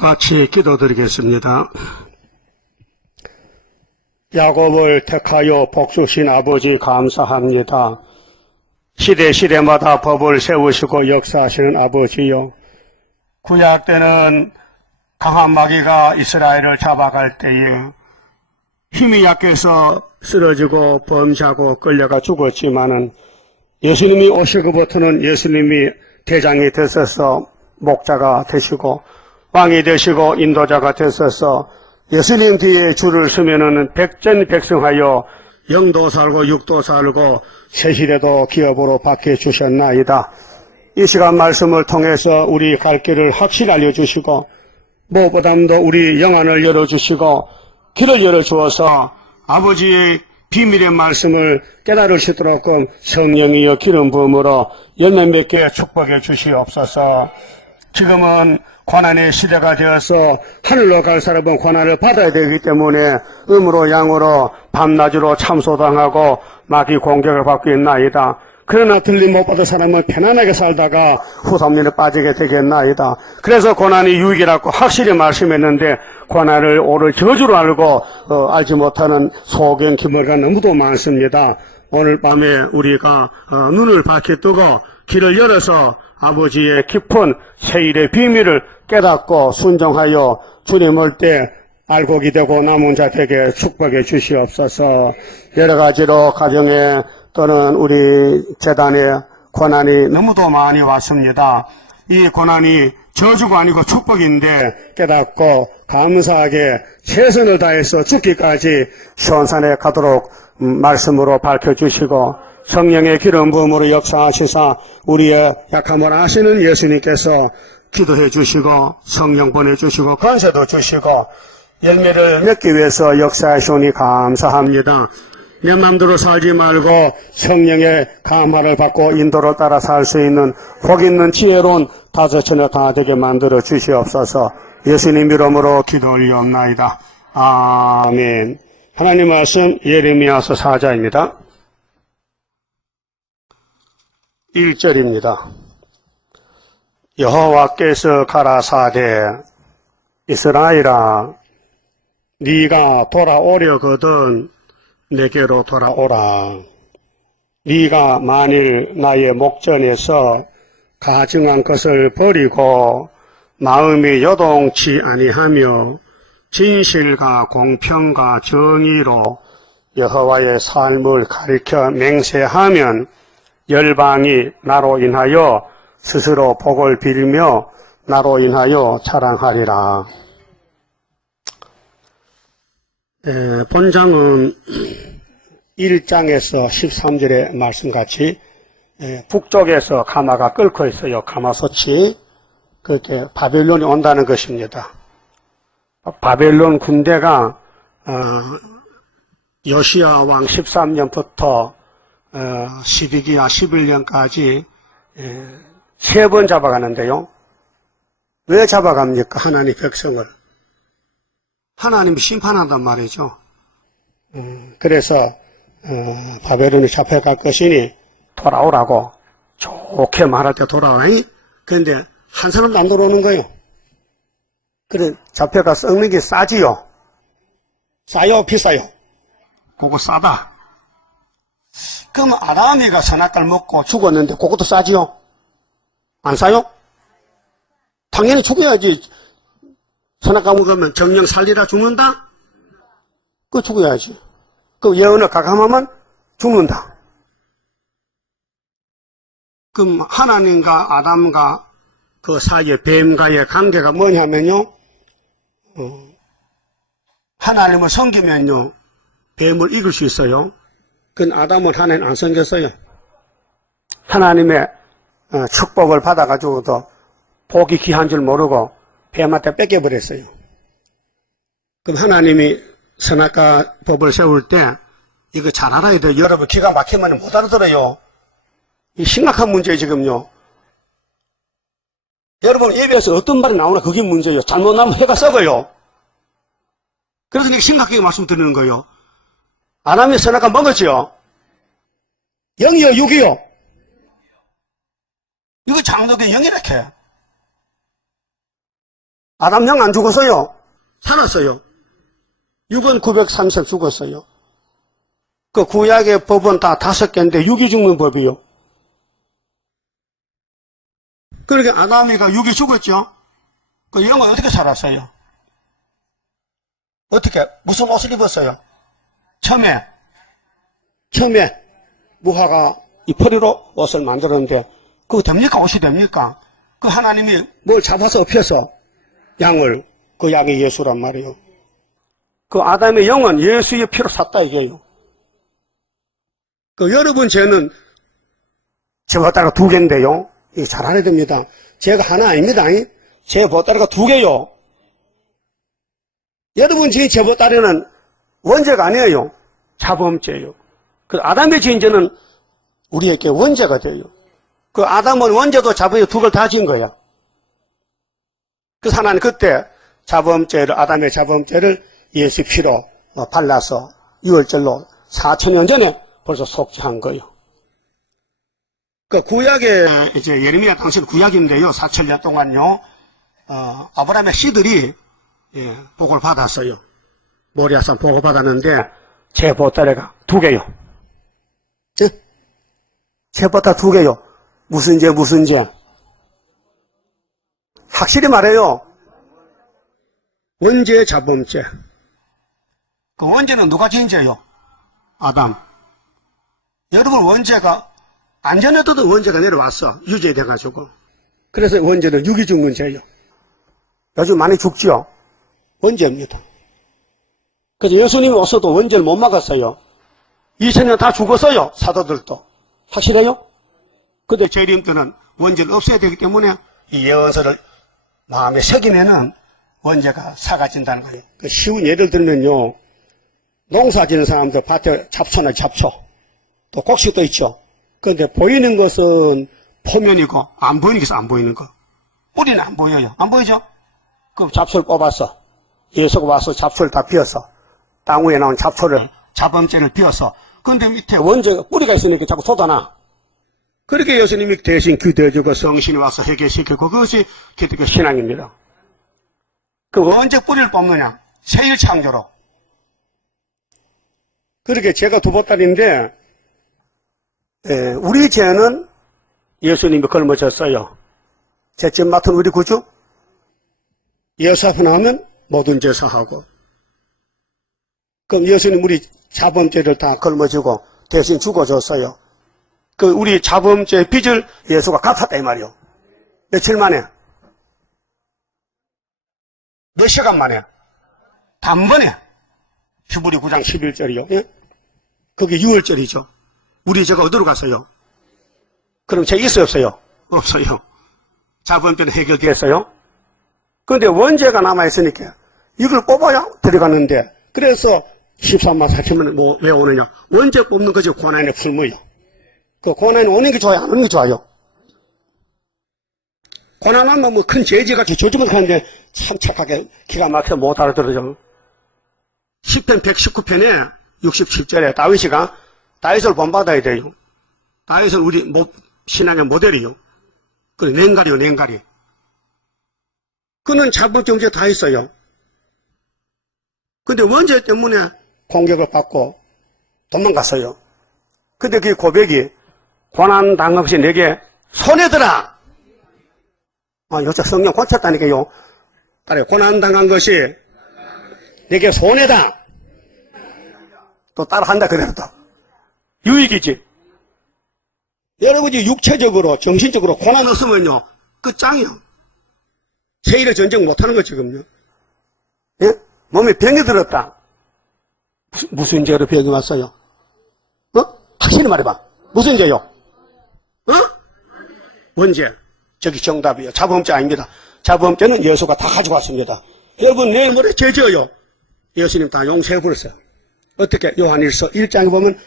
같이 기도드리겠습니다. 야곱을 택하여 복주신 아버지 감사합니다. 시대마다 법을 세우시고 역사하시는 아버지요. 구약 때는 강한 마귀가 이스라엘을 잡아갈 때에 힘이 약해서 쓰러지고 범죄하고 끌려가 죽었지만은 예수님이 오시고부터는 예수님이 대장이 되셔서 목자가 되시고 왕이 되시고 인도자가 되셔서 예수님 뒤에 줄을 서면은 백전백승하여 영도 살고 육도 살고 새시대도 기업으로 받게 주셨나이다. 이 시간 말씀을 통해서 우리 갈 길을 확실히 알려주시고 무엇보다도 우리 영안을 열어주시고 길을 열어주어서 아버지의 비밀의 말씀을 깨달을 수 있도록 성령이여 기름 부음으로 열매 맺게 축복해 주시옵소서. 지금은 고난의 시대가 되어서 하늘로 갈 사람은 고난을 받아야 되기 때문에 음으로 양으로 밤낮으로 참소당하고 마귀 공격을 받고 있나이다. 그러나 들림 못 받은 사람은 편안하게 살다가 후삼년에 빠지게 되겠나이다. 그래서 고난이 유익이라고 확실히 말씀했는데 고난을 오늘 저주로 알고 알지 못하는 소경 기머리가 너무도 많습니다. 오늘 밤에 우리가 눈을 밝게 뜨고 길을 열어서 아버지의 깊은 세일의 비밀을 깨닫고 순종하여 주님 올 때 알곡이 되고 남은 자 되게 축복해 주시옵소서. 여러 가지로 가정에 또는 우리 재단에 고난이 너무도 많이 왔습니다. 이 고난이 저주가 아니고 축복인데 깨닫고 감사하게 최선을 다해서 죽기까지 시온산에 가도록 말씀으로 밝혀주시고 성령의 기름 부음으로 역사하시사 우리의 약함을 아시는 예수님께서 기도해 주시고 성령 보내주시고 권세도 주시고 열매를 맺기 위해서 역사하시오니 감사합니다. 내 맘대로 살지 말고 성령의 감화를 받고 인도를 따라 살 수 있는 복 있는 지혜로운 다섯 처녀 다 되게 만들어 주시옵소서. 예수님 이름으로 기도 올리옵나이다. 아멘. 하나님 말씀 예레미야서 4장입니다. 1절입니다. 여호와께서 가라사대 이스라엘아 네가 돌아오려거든 내게로 돌아오라. 네가 만일 나의 목전에서 가증한 것을 버리고 마음이 요동치 아니하며 진실과 공평과 정의로 여호와의 삶을 가리켜 맹세하면 열방이 나로 인하여 스스로 복을 빌며 나로 인하여 자랑하리라. 본장은 1장에서 13절의 말씀같이 북쪽에서 가마가 끓고 있어요. 가마솥이. 그렇게 바벨론이 온다는 것입니다. 바벨론 군대가 요시야 왕 13년부터 12기야 11년까지 3번 잡아가는데요. 왜 잡아갑니까? 하나님 백성을. 하나님이 심판한단 말이죠. 그래서 바벨론이 잡혀갈 것이니 돌아오라고 좋게 말할 때 돌아오라니. 그런데 한 사람도 안 돌아오는 거예요. 그래 잡혀가 썩는 게 싸지요. 싸요 비싸요? 그거 싸다. 그럼 아담이가 선악과를 먹고 죽었는데 그것도 싸지요? 안 싸요? 당연히 죽어야지. 선악과 먹으면 정령 살리라 죽는다? 그거 죽어야지. 그 예언을 가감하면 죽는다. 그럼 하나님과 아담과 그 사이의 뱀과의 관계가 뭐냐면요. 하나님을 섬기면요. 뱀을 이길 수 있어요. 그건 아담은 하나님 안 섬겼어요. 하나님의 축복을 받아가지고도 복이 귀한 줄 모르고 뱀한테 뺏겨버렸어요. 그럼 하나님이 선악과 법을 세울 때 이거 잘 알아야 돼요. 여러분 기가 막히면 못 알아들어요. 이 심각한 문제예요 지금요. 여러분 예배에서 어떤 말이 나오나 그게 문제예요. 잘못 나면 해가 썩어요. 그래서 내가 심각하게 말씀드리는 거예요. 아담이 선악과 먹었지요. 0이요 6이요. 이거 장독의 0이라 해. 아담 영 안 죽었어요? 살았어요. 육은 930 죽었어요. 그 구약의 법은 다 5개인데 6이 죽는 법이요. 그러니까 아담이가 6이 죽었죠? 그 영은 어떻게 살았어요? 어떻게? 무슨 옷을 입었어요? 처음에 무화가 이 포리로 옷을 만들었는데 그거 됩니까? 옷이 됩니까? 그 하나님이 뭘 잡아서 엎혀서 양을, 그 양이 예수란 말이에요. 그 아담의 영은 예수의 피로 샀다 이게요. 그 여러분 죄는 죄 보따리가 2개인데요. 이거 잘 알아야 됩니다. 죄가 하나 아닙니다. 죄 보따리가 2개요. 여러분 지은 죄 보따리는 원죄가 아니에요. 자범죄예요. 그 아담의 지은 죄는 우리에게 원죄가 돼요. 그 아담은 원죄도 자범죄 2개를 다 지은 거야. 그래서 하나님 그때 자범죄를, 아담의 자범죄를 예수 피로 발라서 6월절로 4,000년 전에 벌써 속죄한 거예요. 그 구약에 이제 예레미야 당시는 구약인데요. 4,000년 동안요. 아브라함의 씨들이 복을 받았어요. 모리아산 복을 받았는데 제 보따리가 2개요. 제 보따리 2개요. 무슨 죄? 확실히 말해요. 원죄, 자범죄. 그 원죄는 누가 지은 죄요? 아담. 여러분 원죄가 안전에도 원죄가 내려왔어. 유죄돼가지고. 그래서 원죄는 6이 죽는 죄예요. 요즘 많이 죽지요? 원죄입니다. 그래서 예수님이 오셔도 원죄를 못 막았어요. 2000년 다 죽었어요. 사도들도. 확실해요? 근데 재림 때는 원죄를 없애야 되기 때문에 이 예언서를 마음에 새기면은 원죄가 사라진다는 거예요. 그 쉬운 예를 들면요. 농사 지는 사람들 밭에 잡초나 잡초. 또 곡식도 있죠. 그런데 보이는 것은 포면이고 안 보이는 것은 안 보이는 거. 뿌리는 안 보여요. 안 보이죠? 그럼 잡초를 뽑았어. 예수가 와서 잡초를 다 비웠어. 땅 위에 나온 잡초를, 자범죄를 비웠어. 그런데 밑에 원죄가 뿌리가 있으니까 자꾸 쏟아나. 그렇게 예수님이 대신 기도해주고 성신이 와서 해결시키고 그것이 기독교 신앙입니다. 그 언제 뿌리를 뽑느냐? 새1창조로. 그렇게 죄가 2보따리인데 우리 죄는 예수님이 걸머졌어요. 죄점 맡은 우리 구주. 예수 앞에 나오면 모든 죄 사하고. 그럼 예수님 우리 자범죄를 다 걸머지고 대신 죽어줬어요. 그 우리 자범죄 빚을 예수가 갚았다 이 말이요. 며칠 만에? 몇 시간 만에? 단번에. 히브리 9장 11절이요. 예? 그게 6월절이죠. 우리 죄가 어디로 갔어요? 그럼 죄 있어요 없어요? 없어요. 자범죄는 해결됐어요. 그런데 원죄가 남아있으니까 이걸 뽑아야 들어가는데 그래서 13만 4천만을 뭐 왜 오느냐? 원죄 뽑는 거죠. 고난의 풀무요. 그 고난이 오는 게 좋아요? 안 오는 게 좋아요? 고난하면 뭐 큰 죄지같이 조지못하는데 참 착하게 기가 막혀 못 알아들어죠. 10편 119편에 67절에 다윗이가 다윗을 본받아야 돼요. 다윗은 우리 신앙의 모델이요. 그 냉가리요, 냉가리. 그는 자범죄 다 있어요. 근데 원죄 때문에 공격을 받고 도망갔어요. 근데 그 고백이 고난 당없이 내게 손해더라. 요새 성경 고쳤다니까요. 따라요. 고난 당한 것이 내게 손해다. 또 따라한다 그대로 또. 유익이지. 여러분이 육체적으로 정신적으로 고난 없으면요 끝장이요. 세일의 전쟁 못하는 거 지금요. 예? 몸에 병이 들었다. 무슨 죄로 병이 왔어요? 확실히 말해봐. 무슨 죄요? 원죄. 저기 정답이에요. 자범죄 아닙니다. 자범죄는 예수가 다 가지고 왔습니다. 여러분 내일 모레 죄 지어요. 예수님 다 용서해버렸어요. 어떻게? 요한일서 1장에 보면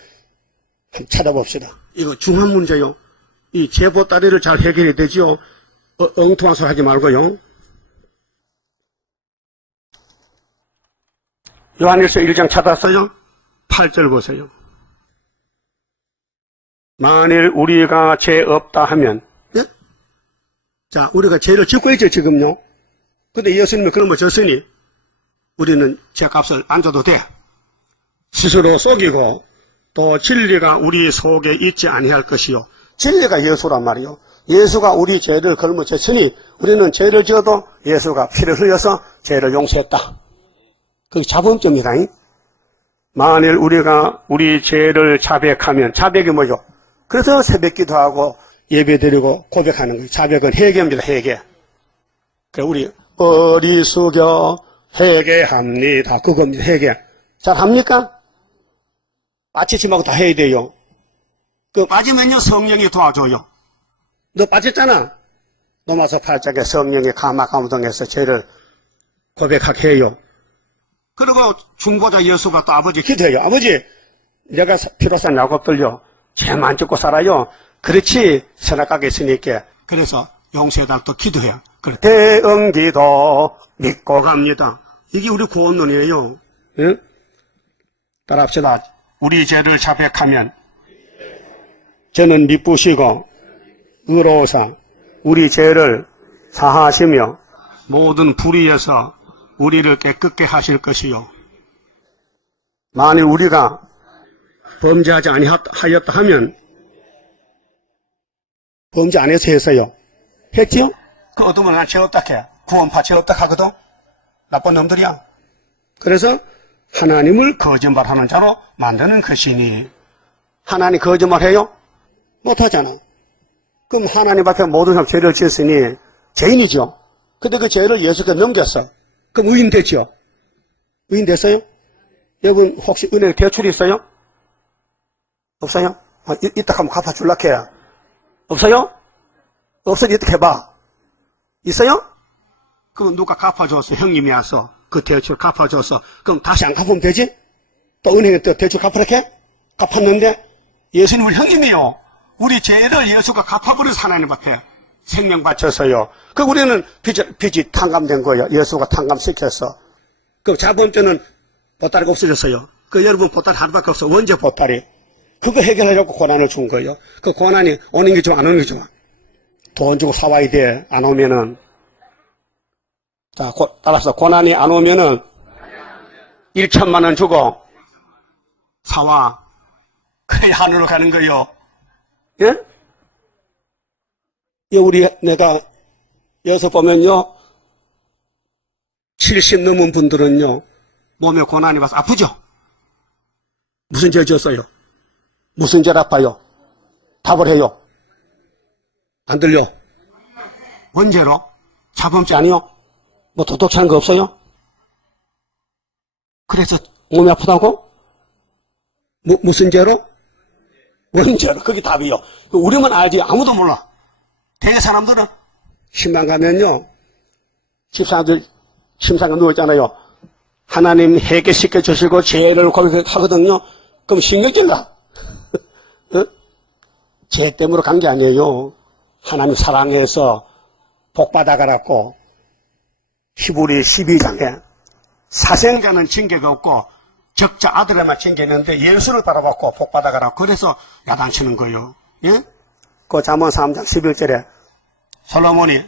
한번 찾아봅시다. 이거 중요한 문제요. 이 죄보따리를 잘 해결이 되지요. 엉뚱한 소리 하지 말고요. 요한일서 1장 찾았어요? 8절 보세요. 만일 우리가 죄 없다 하면, 예? 자, 우리가 죄를 짓고 있죠, 지금요. 근데 예수님은 굶어졌으니 우리는 죄값을 안 줘도 돼. 스스로 속이고 또 진리가 우리 속에 있지 아니할 것이요. 진리가 예수란 말이요. 예수가 우리 죄를 짊어졌으니 우리는 죄를 지어도 예수가 피를 흘려서 죄를 용서했다. 그게 자범점이다. 만일 우리가 우리 죄를 자백하면, 자백이 뭐죠? 그래서 새벽기도 하고 예배드리고 고백하는 거예요. 자백은 회개입니다. 회개. 그래서 우리 어리숙여 회개합니다. 그겁니다. 회개. 잘 합니까? 빠지지 말고 다 해야 돼요. 그 빠지면요 성령이 도와줘요. 너 빠졌잖아. 로마서 8장에 성령의 감화감동해서 죄를 고백하게 해요. 그리고 중보자 예수가 또 아버지 기도해요. 아버지, 내가 피로산 야곱들요 죄만 짓고 살아요. 그렇지 선악하게 있으니까. 그래서 용서해달라고 또 기도해요. 그래, 대응기도 믿고 갑니다. 이게 우리 구원론이에요. 응? 따라합시다. 우리 죄를 자백하면 저는 미쁘시고 의로우사 우리 죄를 사하시며 모든 불의에서 우리를 깨끗게 하실 것이요. 만일 우리가 범죄하지 아니하였다 하면 범죄 안 해서 했어요. 했지요? 그 어둠을 난 죄 없다 해. 구원파 죄 없다 하거든. 나쁜 놈들이야. 그래서 하나님을 거짓말하는 자로 만드는 것이니. 하나님 거짓말해요? 못하잖아. 그럼 하나님 앞에 모든 사람 죄를 지었으니 죄인이죠. 근데 그 죄를 예수께 넘겼어. 그럼 의인 됐죠? 의인 됐어요? 여러분 혹시 은혜 대출 있어요? 없어요? 이따 하면 갚아줄라 해야. 없어요? 없어도 이따 해봐. 있어요? 그럼 누가 갚아줬어? 형님이 와서 그 대출 갚아줘서 그럼 다시 안 갚으면 되지? 또 은행에 또 대출 갚으라 해? 갚았는데 예수님은 형님이요. 우리 죄를 예수가 갚아버려서 하나님 앞에 생명 바쳐서요. 그 우리는 빚이 탕감된 거예요. 예수가 탕감시켜서. 그 자범죄는 보따리가 없어졌어요. 그 여러분 보따리 하나밖에 없어. 원죄 보따리. 그거 해결하려고 고난을 준 거예요. 그 고난이 오는 게 좋아, 안 오는 게 좋아? 돈 주고 사와야 돼. 안 오면은. 자, 따라서 고난이 안 오면은 1천만 원 주고 사와. 그래야 하늘로 가는 거예요. 예? 내가 여기서 보면요. 70 넘은 분들은요. 몸에 고난이 와서 아프죠? 무슨 죄 지었어요? 무슨 죄를 아파요? 답을 해요. 안 들려? 원죄로? 자범죄 아니요? 뭐 도덕한 거 없어요? 그래서 몸이 아프다고? 무슨 죄로? 원죄로. 그게 답이요. 우리만 알지 아무도 몰라. 대개 사람들은 신방 가면요. 집사람들 심사가 누워있잖아요. 하나님 해결시켜 주시고 죄를 고백하거든요. 그럼 신경질 나. 어? 죄 때문에 간 게 아니에요. 하나님 사랑해서 복 받아가라고. 히브리 12장에 사생자는 징계가 없고 적자 아들에만 징계했는데 예수를 바라봤고 복 받아가라고. 그래서 야단치는 거예요. 예? 그 잠언 3장 11절에 솔로몬이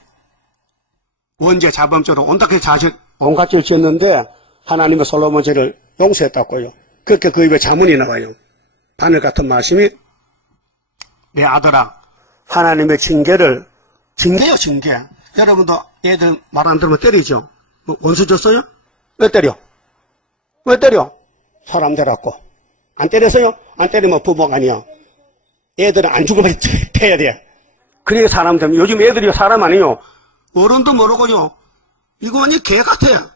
원죄 자범죄로 온갖 자식 온갖 죄를 지었는데 하나님의 솔로몬 죄를 용서했다고요. 그렇게 그 입에 자문이 나와요. 바늘 같은 말씀이 내 아들아 하나님의 징계요 징계. 여러분도 애들 말 안 들으면 때리죠. 뭐 원수 줬어요? 왜 때려? 왜 때려? 사람 되라고. 안 때렸어요? 안 때리면 부모가 아니야. 애들은 안 죽으면 패야 돼. 그러니까 사람 되면 요즘 애들이 사람 아니요. 어른도 모르고요. 이거 완전 개 같아.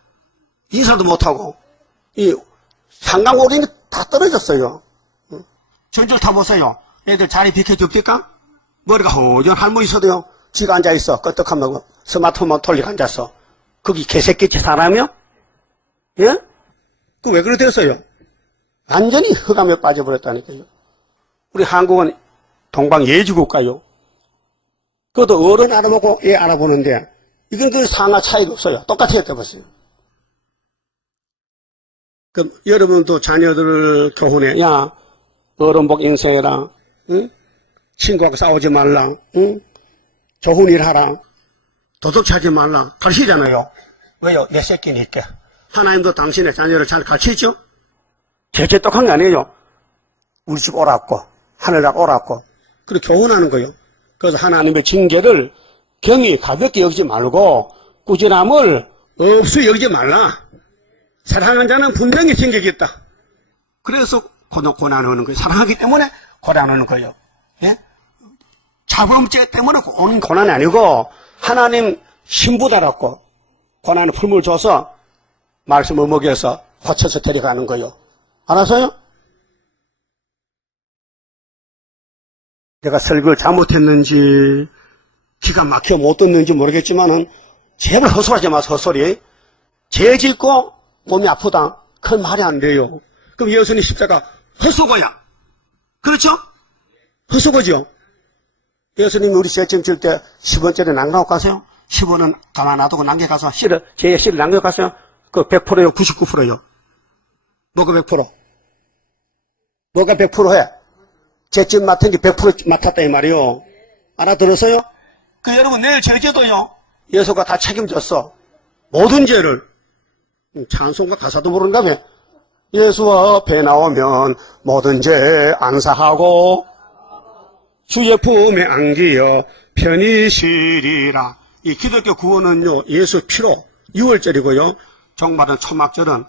인사도 못하고. 이 상강오리는 다 떨어졌어요. 전철 타보세요. 애들 자리 비켜줍니까? 머리가 허전 할머니 있어도요. 지가 앉아있어. 끄떡하면 스마트폰 돌리고 앉았어. 거기 개새끼치 사람이요? 예? 그 왜 그래 됐어요? 완전히 흑암에 빠져버렸다니까요. 우리 한국은 동방예지국가요. 그것도 어른 알아보고 애 알아보는데 이건 그 상하 차이가 없어요. 똑같이 해봤어요. 그럼 여러분도 자녀들을 교훈해. 야, 어른복 인생해라. 응? 친구하고 싸우지 말라. 응? 좋은 일 하라. 도둑 차지 말라. 가르치잖아요. 왜요? 내 새끼니까. 하나님도 당신의 자녀를 잘 가르치죠? 제게 똑한 게 아니에요. 우리 집 오라고, 하늘나라 오라고. 그렇게 교훈하는 거예요. 그래서 하나님의 징계를 경히 가볍게 여기지 말고 꾸준함을 없이 여기지 말라. 사랑하는 자는 분명히 징계가 있다. 그래서 고난을 하는 거예요. 사랑하기 때문에 고난을 하는 거예요. 예? 자범죄 때문에 오는 고난이 아니고 하나님 신부다라고 고난을 품을 줘서 말씀을 먹여서 고쳐서 데려가는 거예요. 알아서요? 내가 설교를 잘못했는지 기가 막혀 못 듣는지 모르겠지만은 제발 헛소리하지 마세요. 헛소리. 죄 짓고 몸이 아프다. 그건 말이 안 돼요. 그럼 예수님 십자가 헛소거야. 그렇죠? 헛소거죠. 예수님이 우리 시험 칠 때 10원짜리 남겨갖고 가세요. 10원은 가만 놔두고 남겨가서 죄의 씨를 남겨가세요. 그 100%요? 99%요? 뭐가 100%? 뭐가 100%해? 죄집 맡은 게 100% 맡았다 이 말이요. 알아들었어요? 그 여러분 내일 죄제도요. 예수가 다 책임졌어. 모든 죄를. 찬송과 가사도 모른다며. 예수 앞에 나오면 모든 죄 안사하고 주의 품에 안기어 편히 쉬리라. 이 기독교 구원은요, 예수 피로 6월절이고요. 종말은 초막절은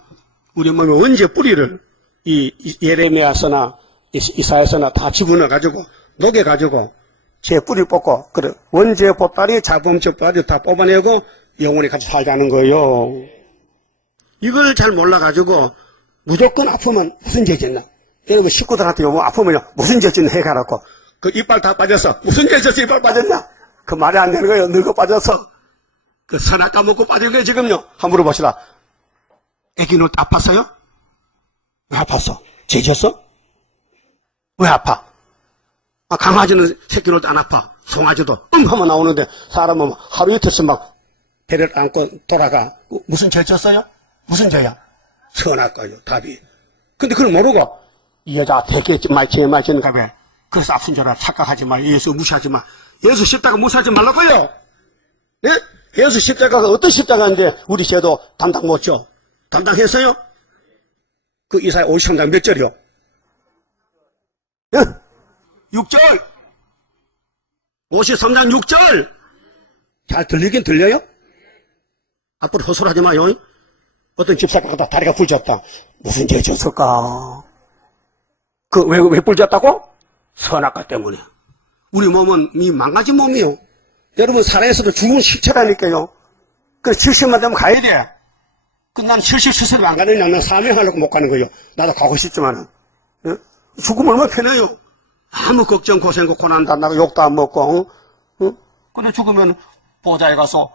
우리 몸의 원죄 뿌리를 이 예레미야서나 이사야서나 다 집어넣어가지고 녹여가지고 제 뿌리 뽑고 그래 원죄 보따리 자범죄 보따리 다 뽑아내고 영원히 같이 살자는 거예요. 이걸 잘 몰라가지고 무조건 아프면 무슨 죄 짓나? 여러분 식구들한테 요거 아프면요 무슨 죄 짓나 해가라고 그 이빨 다 빠졌어. 무슨 죄 짓어 이빨 빠졌나? 그 말이 안 되는 거예요. 늙어 빠져서 그 선악 까먹고 빠진 거예요 지금요. 한번 물어보시라. 애기 놀 때 아팠어요? 왜 아팠어? 죄 졌어? 왜 아파? 아, 강아지는 새끼 놀 때 안 아파. 송아지도 하면 나오는데 사람은 하루 이틀씩 막 배를 안고 돌아가. 무슨 죄 졌어요? 무슨 죄야? 선악과요 답이. 근데 그걸 모르고 이 여자 되게 많이 죄 많이 짓는가 봐. 그래서 아픈 줄 알아. 착각하지 마. 예수 무시하지 마. 예수 십자가 무시하지 말라고요. 네? 예수 십자가가 어떤 십자가인데 우리 죄도 담당 못 져. 담당했어요? 그 이사야 53장 몇 절이요? 네? 6절. 53장 6절. 잘 들리긴 들려요? 앞으로 헛소리하지 마요. 어떤 집사가가 다리가 부러졌다. 무슨 죄 졌을까? 왜 부러졌다고? 선악과 때문에. 우리 몸은 이 망가진 몸이요. 여러분 살아있어도 죽은 시체라니까요. 그래서 70만 되면 가야 돼. 난 77세도 안 가느냐. 난 사명하려고 못 가는 거예요. 나도 가고 싶지만은. 예? 죽으면 얼마나 편해요. 아무 걱정 고생 고난 안 나고 욕도 안 먹고. 근데 죽으면 보좌에 가서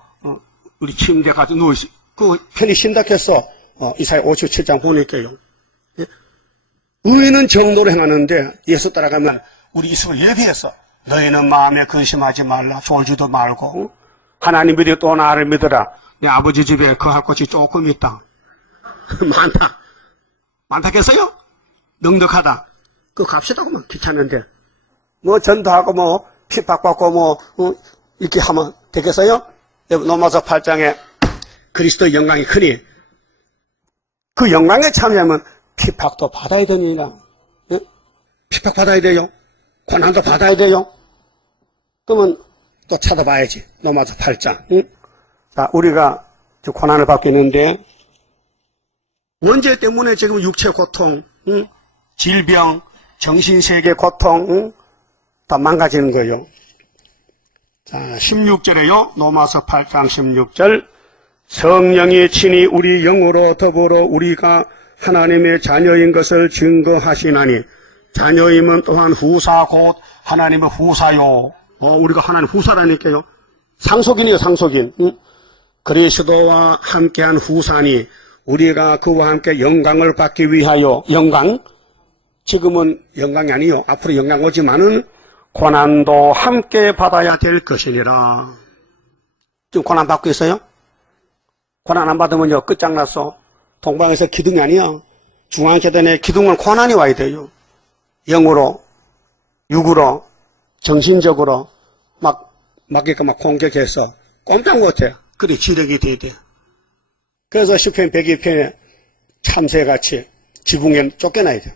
우리 침대 가서 누우시 그 편히 쉰다 했어. 이사야 57장 보니까요. 예? 의인은 정도로 행하는데 예수 따라가면 우리 이스라엘 예비했어. 너희는 마음에 근심하지 말라. 졸지도 말고. 하나님 믿어 또 나를 믿어라. 내 아버지 집에 거할 곳이 조금 있다. 많다. 많다겠어요? 넉넉하다. 그거 갑시다고만 귀찮은데. 뭐 전도하고 뭐 핍박받고 이렇게 하면 되겠어요? 로마서 8장에 그리스도의 영광이 크니 그 영광에 참여하면 핍박도 받아야 되니라. 예? 핍박 받아야 돼요. 고난도 받아야 돼요. 그러면 또 찾아봐야지. 로마서 8장. 응? 자, 우리가 고난을 받고 있는데 원죄 때문에 지금 육체 고통, 응? 질병, 정신세계 고통, 응? 다 망가지는 거예요. 자, 16절에요. 로마서 8장 16절. 성령이 친히 우리 영으로 더불어 우리가 하나님의 자녀인 것을 증거하시나니 자녀임은 또한 후사 곧 하나님의 후사요. 우리가 하나님 후사라니까요. 상속인이요, 상속인. 응? 그리스도와 함께한 후사니 우리가 그와 함께 영광을 받기 위하여 영광? 지금은 영광이 아니요. 앞으로 영광 오지만은 고난도 함께 받아야 될 것이니라. 지금 고난 받고 있어요? 고난 안 받으면요 끝장났어. 동방에서 기둥이 아니야. 중앙계단에 기둥은 고난이 와야 돼요. 영으로, 육으로, 정신적으로 막 공격해서 꼼짝 못해. 그래 지력이 돼야 돼. 그래서 시편 102편에 참새같이 지붕에 쫓겨나야 돼요.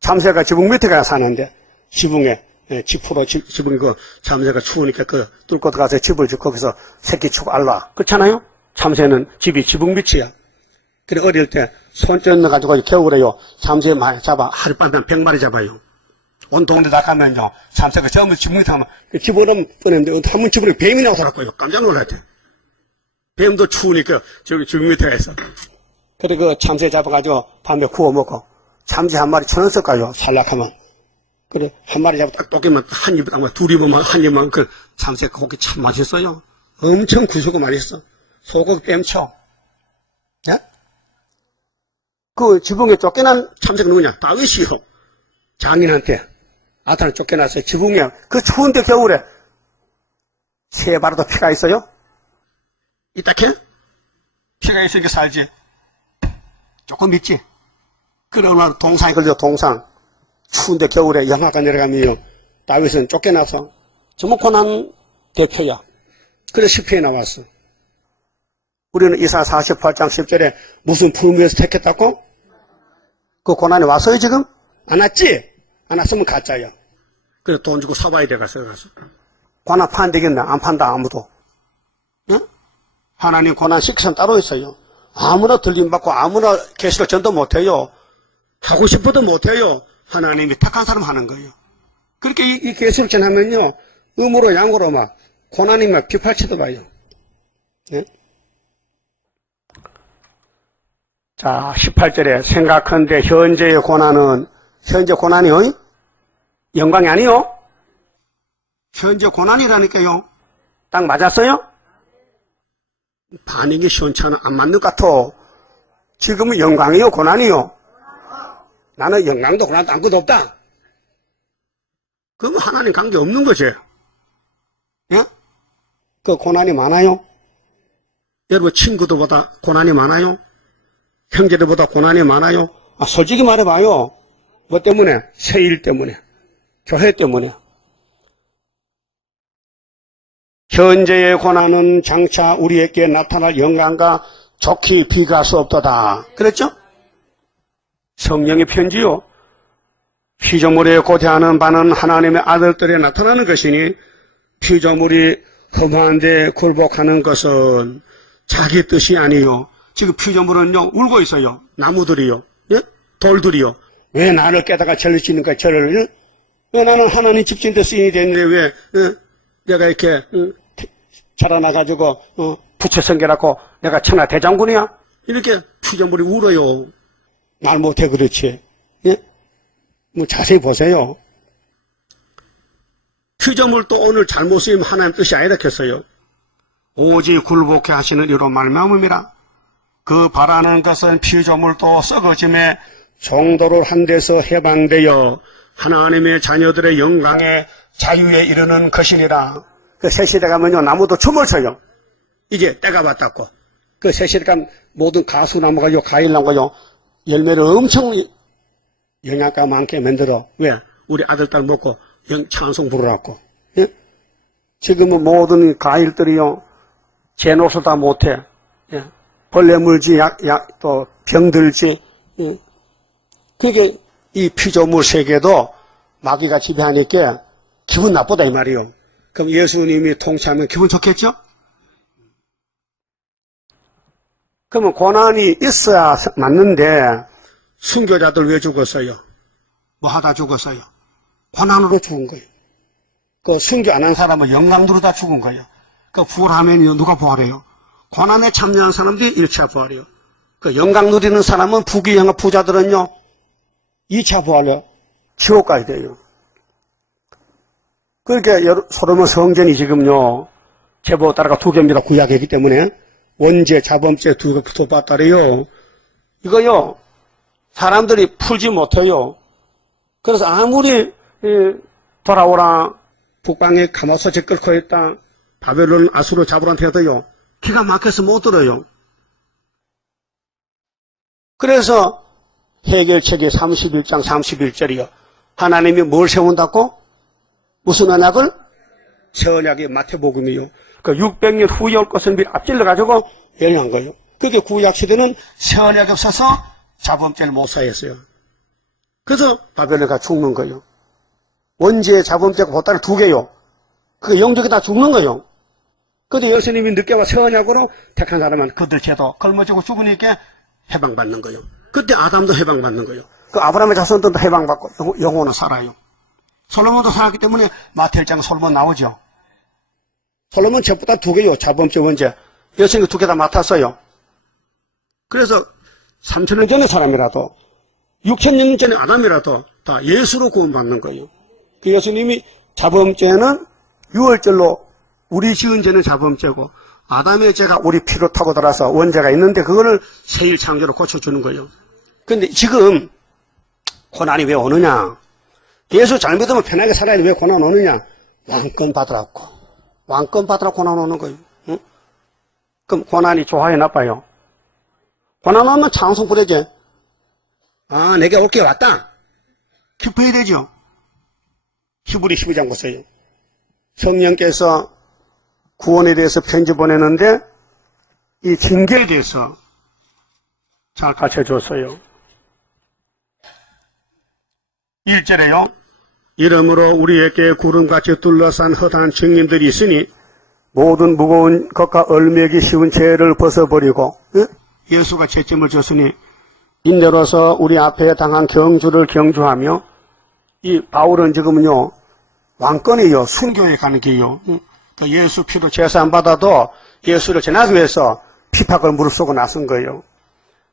참새가 지붕 밑에 가 사는데 지붕에 지프로 지붕이 그 참새가 추우니까 그 뚫고 들어가서 집을 짓고 거기서 새끼 치고 알라. 그렇잖아요? 참새는 집이 지붕 밑이야. 그래 어릴 때 손전 넣어가지고 겨울에요. 참새 많이 잡아. 하룻밤에 한 100마리 잡아요. 온 동네 다 가면요. 참새가 전부 지붕 밑에 하면 집어넣으면 뻔했는데 한번 집어넣으면 뱀이 나오더라고요. 깜짝 놀랐대. 뱀도 추우니까 저기 지붕 밑에 가서. 그래 그 참새 잡아가지고 밤에 구워 먹고 참새 한 마리 1,000원 쓸까요? 살락하면. 그래 한 마리 잡아 딱 쫓기면 한 입, 둘 입만 한 입만 그 참새 고기 참 맛있어요. 엄청 구수고 맛있어. 소고기 뺨쳐. 예? 그 지붕에 쫓겨난 참새가 누구냐? 다윗이요. 장인한테 아탄을 쫓겨났어요. 지붕에 그 추운데 겨울에 새 발에도 피가 있어요? 이따케? 피가 있으니까 살지. 조금 있지. 그래 오늘 동상이 걸려 동상. 추운데 겨울에 영하가 내려가면요. 다윗은 쫓겨나서 정말 고난 대표야. 그래서 시편에 나왔어. 우리는 이사 48장 10절에 무슨 품위에서 택했다고? 그 고난이 왔어요 지금? 안 왔지? 안 왔으면 가짜야. 그래서 돈 주고 사봐야 돼 가서. 고난 파는 되겠나? 안 판다 아무도. 예? 하나님 고난 시키선 따로 있어요. 아무나 들림받고 아무나 계시록 전도 못해요. 하고 싶어도 못해요. 하나님이 택한 사람 하는 거예요. 그렇게 이 계시록 전하면요. 음으로 양으로 막 고난이 막 비팔치도 봐요. 예? 자 18절에 생각한데 현재의 고난은 현재 고난이요? 영광이 아니요? 현재 고난이라니까요. 딱 맞았어요? 반응이 시원찮아. 안 맞는 것 같아. 지금은 영광이요? 고난이요? 나는 영광도 고난도 아무것도 없다. 그건 하나님 관계 없는 거지. 예? 그 고난이 많아요? 여러분 친구들보다 고난이 많아요? 형제들보다 고난이 많아요? 아, 솔직히 말해봐요. 뭐 때문에? 세일 때문에. 교회 때문에. 현재의 고난은 장차 우리에게 나타날 영광과 좋게 비교할 수 없도다. 그랬죠? 성령의 편지요. 피조물에 고대하는 바는 하나님의 아들들에 나타나는 것이니 피조물이 험한데 굴복하는 것은 자기 뜻이 아니요. 지금 피조물은요 울고 있어요. 나무들이요. 예? 돌들이요. 왜 나를 깨다가 죄를 짓는가 저를. 왜 나는 하나님 집진대 쓰인이 됐는데 왜 내가 이렇게 자라나가지고 부처 성결하고 내가 천하 대장군이야? 이렇게 피조물이 울어요. 말 못해 그렇지. 예? 뭐 자세히 보세요. 피조물도 오늘 잘못 쓰이면 하나님 뜻이 아니라 했어요. 오직 굴복해 하시는 이로 말미암음이라. 그 바라는 것은 피조물도 썩어짐에 정도를 한 데서 해방되어 하나님의 자녀들의 영광에 자유에 이르는 것이니라. 그 새시대 가면요 나무도 춤을 춰요. 이제 때가 왔다고. 그 새시대 가면 모든 가수나무가 요 과일나무가요 열매를 엄청 영양가 많게 만들어. 왜? 우리 아들 딸 먹고 찬송 부르라고. 예? 지금은 모든 과일들이요 제노소 다 못해. 예? 벌레 물지 또 병들지. 예? 그게 이 피조물 세계도 마귀가 지배하니까 기분 나쁘다 이 말이요. 그럼 예수님이 통치하면 기분 좋겠죠? 그러면 고난이 있어야 맞는데 순교자들 왜 죽었어요? 뭐 하다 죽었어요? 고난으로 죽은 거예요. 그 순교 안 한 사람은 영광으로 다 죽은 거예요. 그 부활하면요 누가 부활해요? 고난에 참여한 사람들이 1차 부활이요. 그 영광 누리는 사람은 부귀영화 부자들은요 2차 부활이요. 지옥 가야 돼요. 그렇게 솔로몬 성전이 지금요 제법 따라가 2개입니다. 구약이기 때문에 원죄, 자범죄 2개 붙어봤다래요. 이거요 사람들이 풀지 못해요. 그래서 아무리 돌아오라 북방에 가마솥에 끓고 있다 바벨론 아수르 잡으라한테 해도요 기가 막혀서 못 들어요. 그래서 해결책이 31장 31절이요. 하나님이 뭘 세운다고? 무슨 언약을? 새 언약이 마태복음이요. 그 600년 후에 올 것을 미리 앞질러가지고 예언한 거예요. 그게 구약시대는 새 언약이 없어서 자범죄를 못 사했어요. 그래서 바벨론가 죽는 거예요. 원죄의 자범죄가 보따리 2개요. 그 영적이 다 죽는 거예요. 그런데 예수님이 늦게 와 새 언약으로 택한 사람은 그들 죄도 걸머지고 죽으니까 해방받는 거예요. 그때 아담도 해방받는 거예요. 그 아브라함의 자손들도 해방받고 영혼은 살아요. 솔로몬도 살았기 때문에 마태 1장 솔로몬 나오죠. 솔로몬 죄보다 2개요. 자범죄 원죄. 예수님이 2개 다 맡았어요. 그래서 3,000년 전의 사람이라도 6,000년 전의 아담이라도 다 예수로 구원받는 거예요. 그 예수님이 자범죄는 유월절로 우리 지은 죄는 자범죄고 아담의 죄가 우리 피로 타고 들어서 원죄가 있는데 그거를 새일 창조로 고쳐주는 거예요. 그런데 지금 고난이 왜 오느냐? 예수 잘 믿으면 편하게 살아야 돼. 왜 고난 오느냐? 왕권 받으라고. 왕권 받으라고 고난 오는 거예요. 응? 그럼 고난이 좋아요, 나빠요? 고난 오면 찬송 부르지. 아, 내게 올 게 왔다. 기뻐야 되죠. 히브리 12장 보세요. 성령께서 구원에 대해서 편지 보내는데 이 징계에 대해서 잘 가르쳐줬어요. 1절에요. 이러므로 우리에게 구름같이 둘러싼 허다한 증인들이 있으니 모든 무거운 것과 얼매기 쉬운 죄를 벗어버리고 예수가 채점을 줬으니 인내로서 우리 앞에 당한 경주를 경주하며 이 바울은 지금은요 왕권이요 순교에 가는 길이요. 예수 피로 제사 안 받아도 예수를 전하기 위해서 핍박을 무릅쓰고 나선 거예요.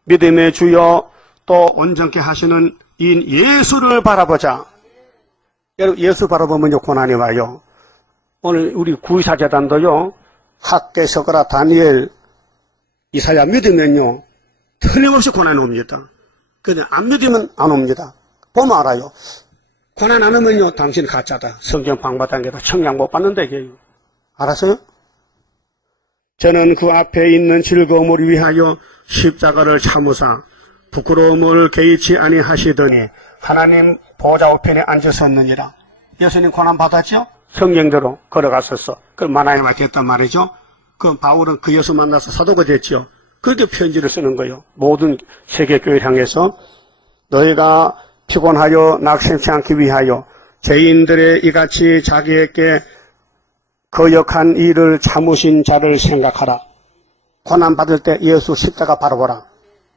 믿음의 주여 또 온전케 하시는 인 예수를 바라보자. 여러분 예수 바라보면요 고난이 와요. 오늘 우리 구의사재단도요 학계, 서거라, 다니엘, 이사야 믿으면요 틀림없이 고난이 옵니다. 그런데 안 믿으면 안 옵니다. 보면 알아요. 고난 안 오면요 당신 가짜다. 성경 방바닥에다 청량 못 받는다 이게요. 알았어요? 저는 그 앞에 있는 즐거움을 위하여 십자가를 참으사 부끄러움을 개의치 아니하시더니 하나님 보좌 우편에 앉으셨느니라. 예수님 고난 받았죠? 성경대로 걸어갔었어. 그럼 하나님 앞에 됐단 말이죠. 그 바울은 그 예수 만나서 사도가 됐죠. 그렇게 편지를 쓰는 거예요. 모든 세계교회를 향해서 너희가 피곤하여 낙심치 않기 위하여 죄인들의 이같이 자기에게 거역한 일을 참으신 자를 생각하라. 고난받을 때 예수 십자가 바라보라.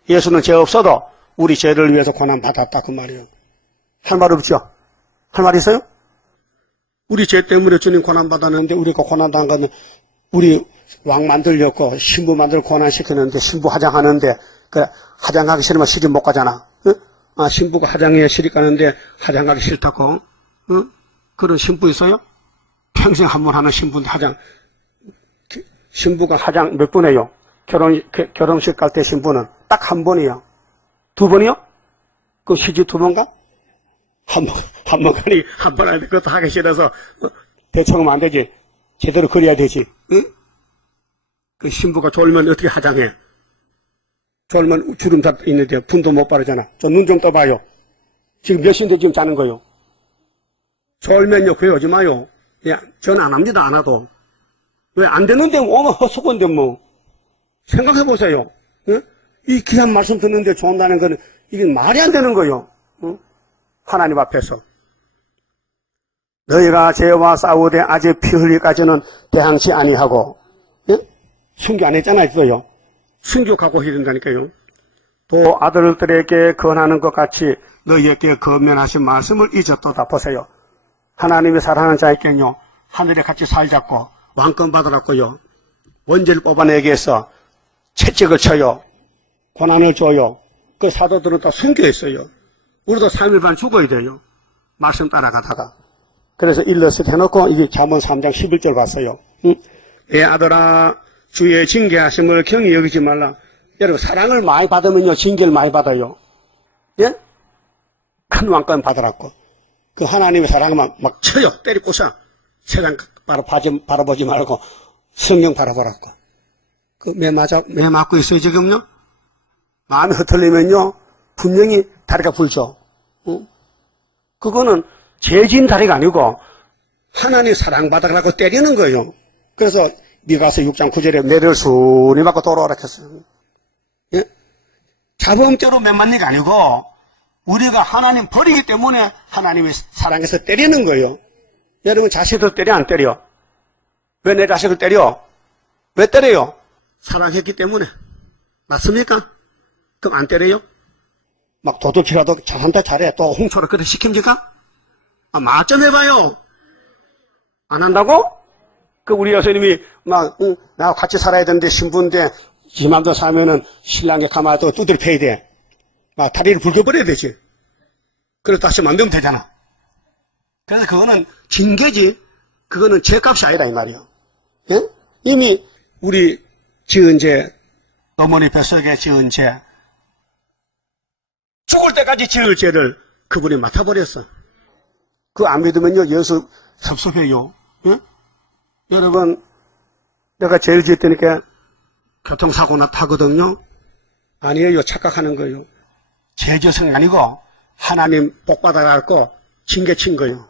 예수는 죄 없어도 우리 죄를 위해서 고난받았다 그 말이에요. 할 말 없죠? 할 말 있어요? 우리 죄 때문에 주님 고난받았는데 우리가 고난당한 거는 우리 왕 만들려고 신부 만들고 고난시키는데 신부 화장하는데 그 화장하기 싫으면 시집 못 가잖아. 응? 아, 신부가 화장해야 시집 가는데 화장하기 싫다고. 응? 그런 신부 있어요? 평생 한 번 하는 신부인데 신부가 화장 몇 번 해요? 결혼식 갈 때 신부는 딱 한 번이요. 2번이요? 그 시집 2번가? 한 번 가니 한 번 하는데 그것도 하기 싫어서 대충 안 되지. 제대로 그려야 되지. 응? 그 신부가 졸면 어떻게 화장해? 졸면 주름 다 있는데 분도 못 바르잖아. 저 눈 좀 떠봐요. 지금 몇 시인데 지금 자는 거요? 졸면요 그래 오지 마요. 야, 전 안 합니다. 안 하도. 왜 안 되는데 오면 헛수건데 뭐. 생각해 보세요. 응? 이 귀한 말씀 듣는데 좋은다는 거는 이게 말이 안 되는 거예요. 응? 하나님 앞에서. 너희가 죄와 싸우되 아직 피 흘리기까지는 대항치 아니하고 응? 순교 안 했잖아요. 순교 각오해야 된다니까요. 또 아들들에게 권하는 것 같이 너희에게 권면하신 말씀을 잊었도다. 보세요. 하나님이 사랑하는 자에게는요 하늘에 같이 살자고 왕권 받으라고요 원죄를 뽑아내기 위해서 채찍을 쳐요. 고난을 줘요. 그 사도들은 다 순교했어요. 우리도 3일 반 죽어야 돼요. 말씀 따라가다가. 그래서 일러스트 해놓고 이게 잠언 3장 11절 봤어요. 응? 내 아들아 주의 징계하심을 경히 여기지 말라. 여러분 사랑을 많이 받으면요 징계를 많이 받아요. 예? 큰 왕권 받으라고. 그 하나님의 사랑을 막 쳐요. 때리 부숴. 세상 바라보지 말고 성경 바라보라고. 그 매 맞고 있어요 지금요. 마음이 흐트리면요 분명히 다리가 불죠. 응? 그거는 죄진 다리가 아니고 하나님 사랑받으라고 때리는 거예요. 그래서 미가서 6장 9절에 매를 순히 맞고 돌아오라 했어요. 자범죄로 매 맞는 게 아니고 우리가 하나님 버리기 때문에 하나님이 사랑해서 때리는 거예요. 여러분 자식을 때려 안 때려? 왜 내 자식을 때려? 왜 때려요? 사랑했기 때문에. 맞습니까? 그럼 안 때려요? 막 도둑질라도 잘한다 잘해. 또 홍초를 그래 시킵니까? 말 좀 해봐요. 안 한다고? 그 우리 여사님이 막 나하고 같이 살아야 되는데 신부인데 지 맘대로 살면은 신랑에 가마도 두드려 패야 돼. 막 다리를 붉혀버려야 되지. 그래서 다시 만들면 되잖아. 그래서 그거는 징계지. 그거는 죄값이 아니다 이 말이요. 예? 이미 우리 지은 죄, 어머니 뱃속에 지은 죄, 죽을 때까지 지을 죄를 그분이 맡아버렸어. 그거 안 믿으면요 예수 섭섭해요. 예? 여러분 내가 죄를 지었다니까 교통사고나 타거든요. 아니에요. 착각하는 거예요. 죄 지어서는 아니고 하나님 복 받아갖고 징계 친 거예요.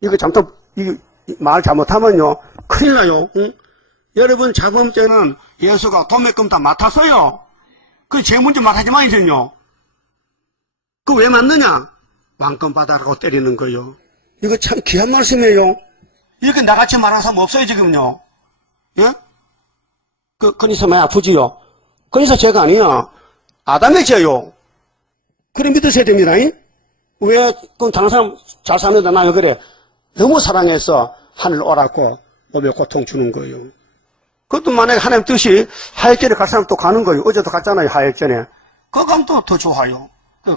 이거 잘못 말 잘못하면요 큰일 나요. 응? 여러분 자범죄는 예수가 도매금 다 맡았어요. 그 죄 문제 맡하지 마이세요. 그 왜 맞느냐? 왕권 받아라고 때리는 거예요. 이거 참 귀한 말씀이에요. 이렇게 나같이 말하는 사람 없어요 지금요. 예? 그니서 많이 아프지요. 그니서 죄가 아니야. 아담의 죄요. 그래 믿으셔야 됩니다. 왜 그럼 다른 사람 잘 사는데 나 왜 그래? 너무 사랑해서 하늘 오라고 몸에 고통 주는 거예요. 그것도 만약에 하나님 뜻이 하역전에 갈 사람 또 가는 거예요. 어제도 갔잖아요 하역전에. 그거 가면 또 더 좋아요.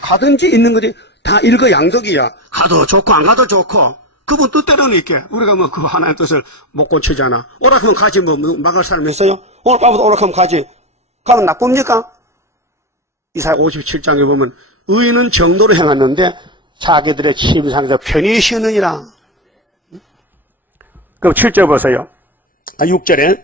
가든지 있는 것이 다 일거양득이야. 가도 좋고 안 가도 좋고 그분 뜻대로는 있게 우리가 뭐 그 하나님 뜻을 못 고치잖아. 오락하면 가지 뭐 막을 사람 있어요? 오늘 밤부터 오락하면 가지. 가면 나쁩니까? 이사야 57장에 보면 의인은 정도로 행하는데 자기들의 침상에서 편히 쉬느니라. 그럼 7절 보세요. 6절에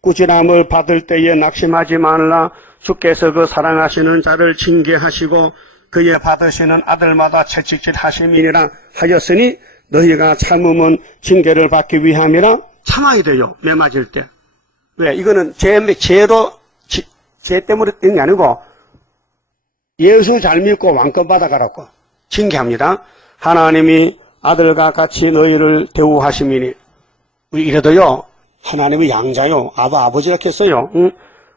꾸지람을 받을 때에 낙심하지 말라. 주께서 그 사랑하시는 자를 징계하시고 그의 받으시는 아들마다 채찍질 하심이니라 하였으니 너희가 참으면 징계를 받기 위함이라. 참아야 돼요. 매 맞을 때. 왜? 이거는 죄 때문에 뜬 게 아니고 예수 잘 믿고 왕권 받아가라고 징계합니다. 하나님이 아들과 같이 너희를 대우하심이니. 우리 이래도요 하나님이 양자요 아버지라 했어요. 응?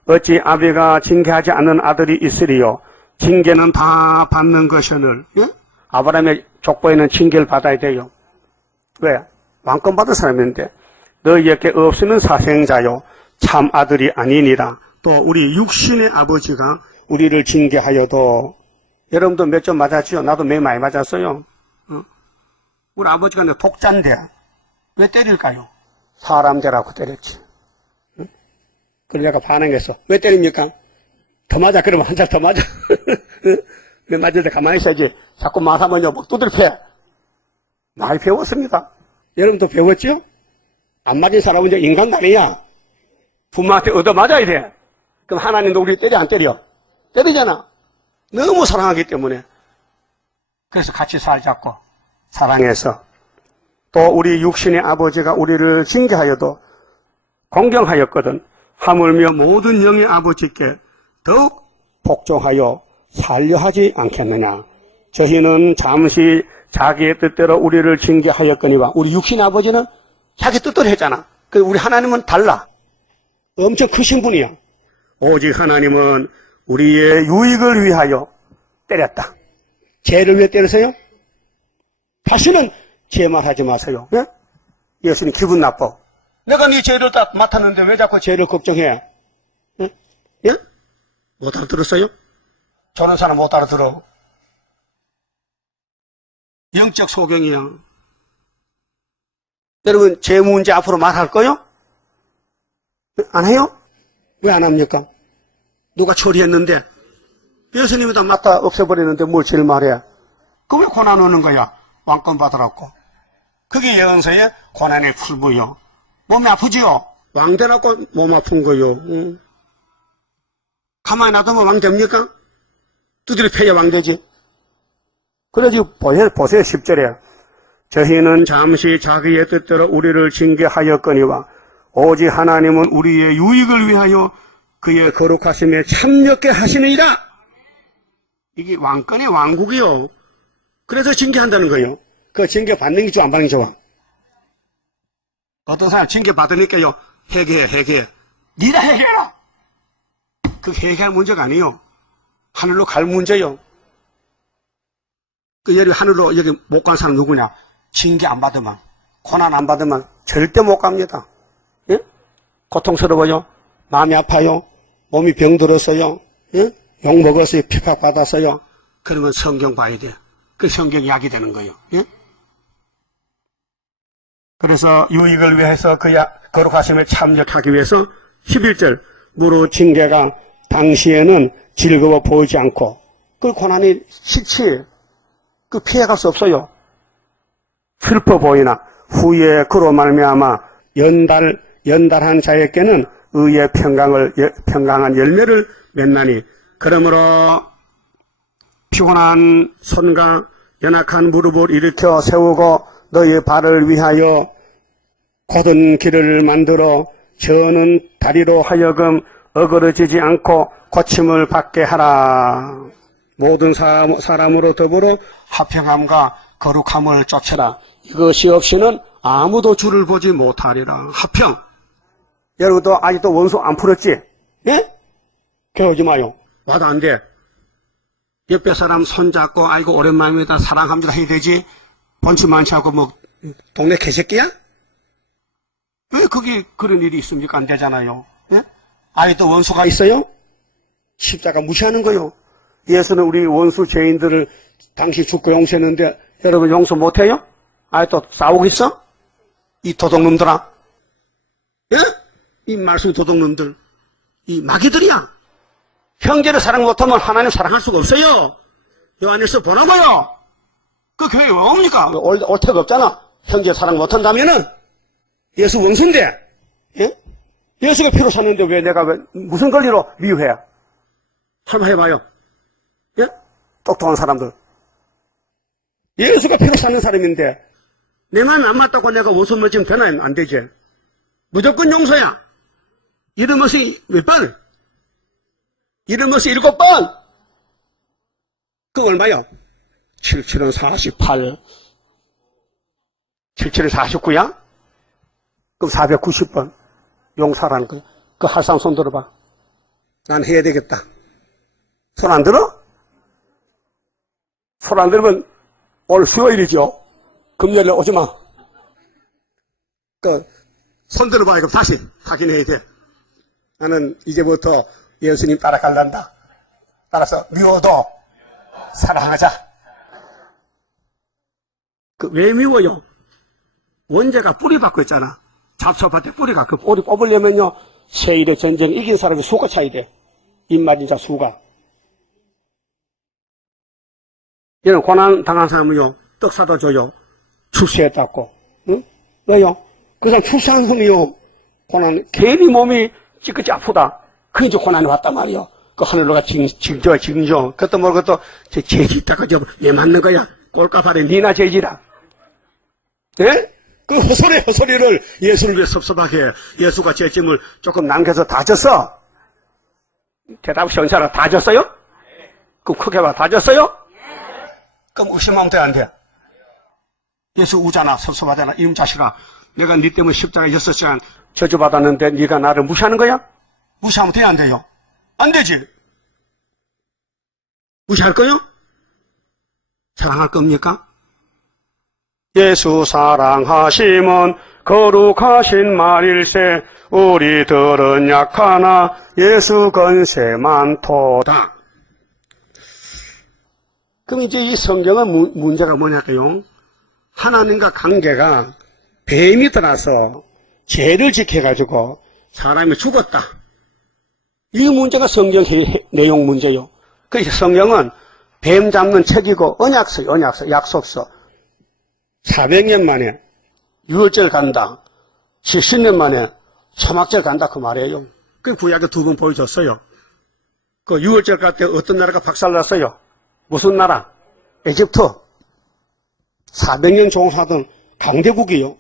어찌 아비가 징계하지 않는 아들이 있으리요. 징계는 다 받는 것이오늘. 예? 아브라함의 족보에는 징계를 받아야 돼요. 왜? 왕권 받은 사람인데 너희에게 없으면 사생자요 참 아들이 아니니라. 또 우리 육신의 아버지가 우리를 징계하여도 여러분도 몇 점 맞았지요? 나도 매 많이 맞았어요. 우리 아버지가 내 독자인데 왜 때릴까요? 사람 되라고 때렸지. 그래서 내가 반응했어. 왜 때립니까? 더 맞아. 그러면 한 살 더 맞아. 왜 맞을 때 가만히 있어야지. 자꾸 말하면요, 막 두드려 패. 많이 배웠습니다. 여러분도 배웠죠? 안 맞은 사람은 이제 인간감이야. 부모한테 얻어 맞아야 돼. 그럼 하나님도 우리 때려, 안 때려? 때리잖아. 너무 사랑하기 때문에. 그래서 같이 살자고. 사랑해서. 또 우리 육신의 아버지가 우리를 징계하여도 공경하였거든. 하물며 모든 영의 아버지께 더욱 복종하여 살려 하지 않겠느냐. 저희는 잠시 자기의 뜻대로 우리를 징계하였거니와. 우리 육신의 아버지는 자기 뜻대로 했잖아. 우리 하나님은 달라. 엄청 크신 분이야. 오직 하나님은 우리의 유익을 위하여 때렸다. 죄를 왜 때리세요? 다시는 죄만 하지 마세요. 예? 예수님 기분 나빠. 내가 네 죄를 다 맡았는데 왜 자꾸 죄를 걱정해? 예? 예? 못 알아들었어요? 저런 사람 못 알아들어. 영적 소경이야. 여러분 죄 문제 앞으로 말할 거요? 안 해요? 왜 안 합니까? 누가 처리했는데 예수님이 다 맡아 없애버리는데 뭘 죄를 말해? 그 왜 고난 오는 거야? 왕권 받으라고. 그게 예언서의 고난의 풀부요. 몸이 아프지요? 왕 되라고 몸 아픈 거요. 응. 가만히 놔두면 왕 됩니까? 두드려 패야 왕 되지. 그래 지금 보세요 10절에 저희는 잠시 자기의 뜻대로 우리를 징계하였거니와 오직 하나님은 우리의 유익을 위하여 그의 거룩하심에 참여케 하시느니라. 이게 왕권의 왕국이요. 그래서 징계한다는 거예요. 그 징계 받는 게 좋아, 안 받는 게 좋아? 어떤 사람 징계 받으니까요, 회개해. 니가 회개해라! 그 회개할 문제가 아니에요. 하늘로 갈 문제요. 그 예를 하늘로 여기 못 간 사람 누구냐? 징계 안 받으면, 고난 안 받으면 절대 못 갑니다. 예? 고통스러워요. 마음이 아파요. 몸이 병들었어요. 예? 욕 먹었어요. 핍박받았어요. 그러면 성경 봐야 돼. 그 성경이 약이 되는 거예요. 예? 그래서 유익을 위해서 그의 거룩하심에 참여하기 위해서 11절 무릇 징계가 당시에는 즐거워 보이지 않고 그 고난이 싫지. 그 피해갈 수 없어요. 슬퍼 보이나 후에 그로 말미암아 연달한 자에게는 의의 평강한 열매를 맺나니 그러므로 피곤한 손과 연약한 무릎을 일으켜 세우고 너의 발을 위하여 곧은 길을 만들어 저는 다리로 하여금 어그러지지 않고 고침을 받게 하라. 모든 사람으로 더불어 화평함과 거룩함을 쫓아라. 이것이 없이는 아무도 주를 보지 못하리라. 화평. 여러분도 아직도 원수 안 풀었지? 예? 겨우지 마요. 와도 안 돼. 옆에 사람 손잡고 아이고 오랜만입니다. 사랑합니다 해야 되지. 번치만치 하고 뭐 동네 개새끼야? 왜 그게 그런 일이 있습니까? 안 되잖아요. 예? 아직도 원수가 있어요? 십자가 무시하는 거요. 예수는 우리 원수 죄인들을 당시 죽고 용서했는데 여러분 용서 못해요? 아직도 싸우고 있어? 이 도둑놈들아. 예? 이 말씀 도둑놈들. 이 마귀들이야. 형제를 사랑 못하면 하나님 사랑할 수가 없어요. 요한일서 보나봐요. 그 교회 왜 옵니까? 올 데가 없잖아. 형제 사랑 못한다면은 예수 원수인데. 예? 예수가 피로 샀는데 왜 내가 무슨 권리로 미워해? 한번 해봐요. 예? 똑똑한 사람들. 예수가 피로 사는 사람인데 내 마음이 안 맞다고 내가 원수면 지금 변화는 안 되지. 무조건 용서야. 이름없이 몇 번? 이름없이 7번. 그거 얼마요? 77은 48. 77은 49야? 그럼 490번. 용서라는 거야. 그 할 사람 손 들어봐. 난 해야 되겠다. 손 안 들어? 손 안 들으면 오늘 수요일이죠. 금요일에 오지 마. 손 들어봐. 이거 다시 확인해야 돼. 나는 이제부터 예수님 따라갈란다. 따라서 미워도 사랑하자. 왜 미워요? 원죄가 뿌리 받고 있잖아. 잡초밭에 뿌리가 그 뿌리 뽑으려면요 세일의 전쟁 이긴 사람이 수가 차야 돼. 입맞은 자 수가. 이런 고난 당한 사람은요 떡 사다 줘요. 출세했다고. 응? 왜요? 그 사람 출세한 사람이요 고난 괜히 몸이 찌끗이 아프다. 그게 이제 고난이 왔단 말이요. 그 하늘로가 징조. 그것도 모르고 또 죄지 있다가 왜 맞는 거야? 꼴값하래 니나 죄지라. 예? 그 헛소리를 예수를 위해 섭섭하게 예수가 죄짐을 조금 남겨서 다 졌어. 대답 시원찮아. 다 졌어요? 그럼 크게 봐. 다 졌어요? 그럼 의심하면 돼, 안 돼? 예수 우잖아. 섭섭하잖아. 이놈 자식아. 내가 네 때문에 십자가에 6시간 저주받았는데 네가 나를 무시하는 거야? 무시하면 돼, 안 돼요? 안 되지. 무시할 거요? 사랑할 겁니까? 예수 사랑하심은 거룩하신 말일세 우리들은 약하나 예수 건세 많도다. 그럼 이제 이 성경은 문제가 뭐냐고요? 하나님과 관계가 뱀이 들어서 죄를 지켜가지고 사람이 죽었다. 이 문제가 성경 내용 문제요. 그래서 성경은 뱀 잡는 책이고 언약서, 약속서. 400년 만에 6월절 간다. 70년 만에 초막절 간다 그 말이에요. 그 구약에 2번 보여줬어요. 그 6월절 갈 때 어떤 나라가 박살났어요? 무슨 나라? 에집트. 400년 종사하던 강대국이요.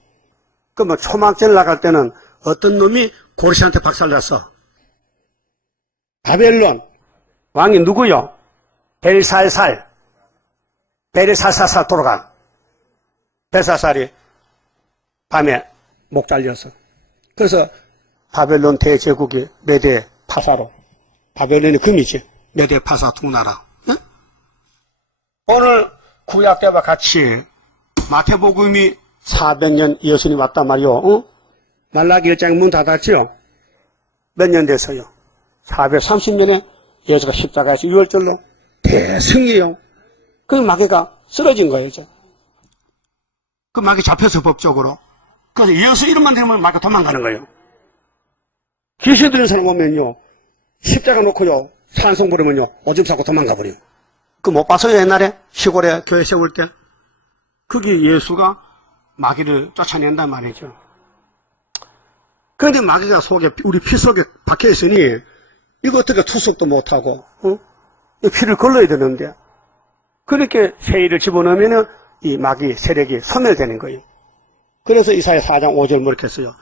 그 뭐 초막절 나갈 때는 어떤 놈이 고르시한테 박살났어? 바벨론 왕이 누구요? 벨살살. 벨이 살살살 돌아가. 벨살살이 밤에 목 잘려서. 그래서 바벨론 대제국이 메대 파사로. 바벨론이 금이지. 메대 파사 두 나라. 응? 오늘 구약 때와 같이 마태복음이 400년 예수님 왔단 말이요. 응? 말라기 1장 문 닫았죠? 몇 년 됐어요? 430년에 예수가 십자가에서 유월절로 대승이요. 그 마귀가 쓰러진 거예요, 이제. 그 마귀 잡혀서 법적으로. 그래서 예수 이름만 들으면 마귀가 도망가는 거예요. 귀신 들린 사람 오면요, 십자가 놓고요, 찬송 부르면요, 오줌 싸고 도망가 버려요. 그 못 봤어요, 옛날에? 시골에 교회 세울 때? 그게 예수가 마귀를 쫓아낸단 말이죠. 그런데 마귀가 속에, 우리 피 속에 박혀 있으니, 이거 어떻게 투석도 못하고, 이 피를 걸러야 되는데, 그렇게 세일을 집어넣으면 이 마귀 세력이 소멸되는 거예요. 그래서 이사야 4장 5절 이렇게 했어요.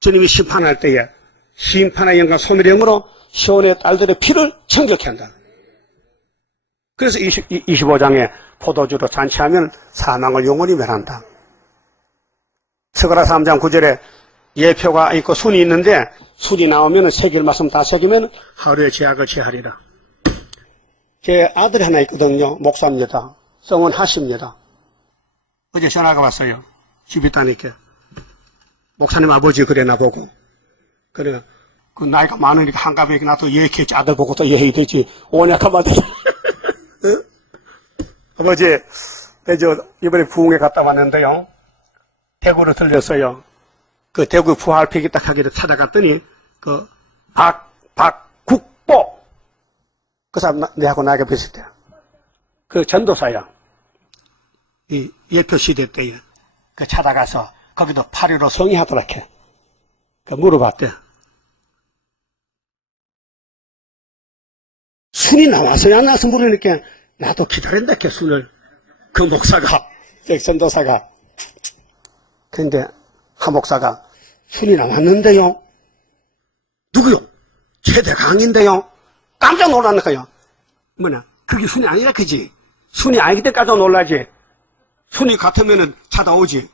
주님이 심판할 때에 심판의 영과 소멸의 영으로 시온의 딸들의 피를 청결케 한다. 그래서 25장에 포도주로 잔치하면 사망을 영원히 멸한다. 스가랴 3장 9절에 예표가 있고 순이 있는데 순이 나오면 새길 말씀 다 새기면 하루의 죄악을 제하리라. 제 아들이 하나 있거든요. 목사입니다. 성은 하십니다. 어제 전화가 왔어요. 집에 있다니까. 목사님 아버지 그래 나보고. 그래. 그 나이가 많으니까 한가백이 나도 예했지. 아들 보고 또 예해야 되지. 오냐카만 되지. 아버지, 저 이번에 부흥회 갔다 왔는데요. 대구로 들렸어요. 그 대구 부활픽이 딱 하기를 찾아갔더니 그 박국보 그 사람 내하고 나이가 비슷해. 그 전도사야. 이 예표 시대 때에 그 찾아가서 거기도 8.15 성의하더라케. 그 물어봤대. 순이 나왔어야 안 나와서 물으니까 나도 기다린다 캐 순을. 그 목사가 전도사가. 근데 한 목사가 순이 나왔는데요. 누구요? 최대 강인데요. 깜짝 놀랐는 거요. 뭐냐? 그게 순이 아니라 그지? 순이 아니기 때문에 깜짝 놀라지. 순이 같으면은 찾아오지.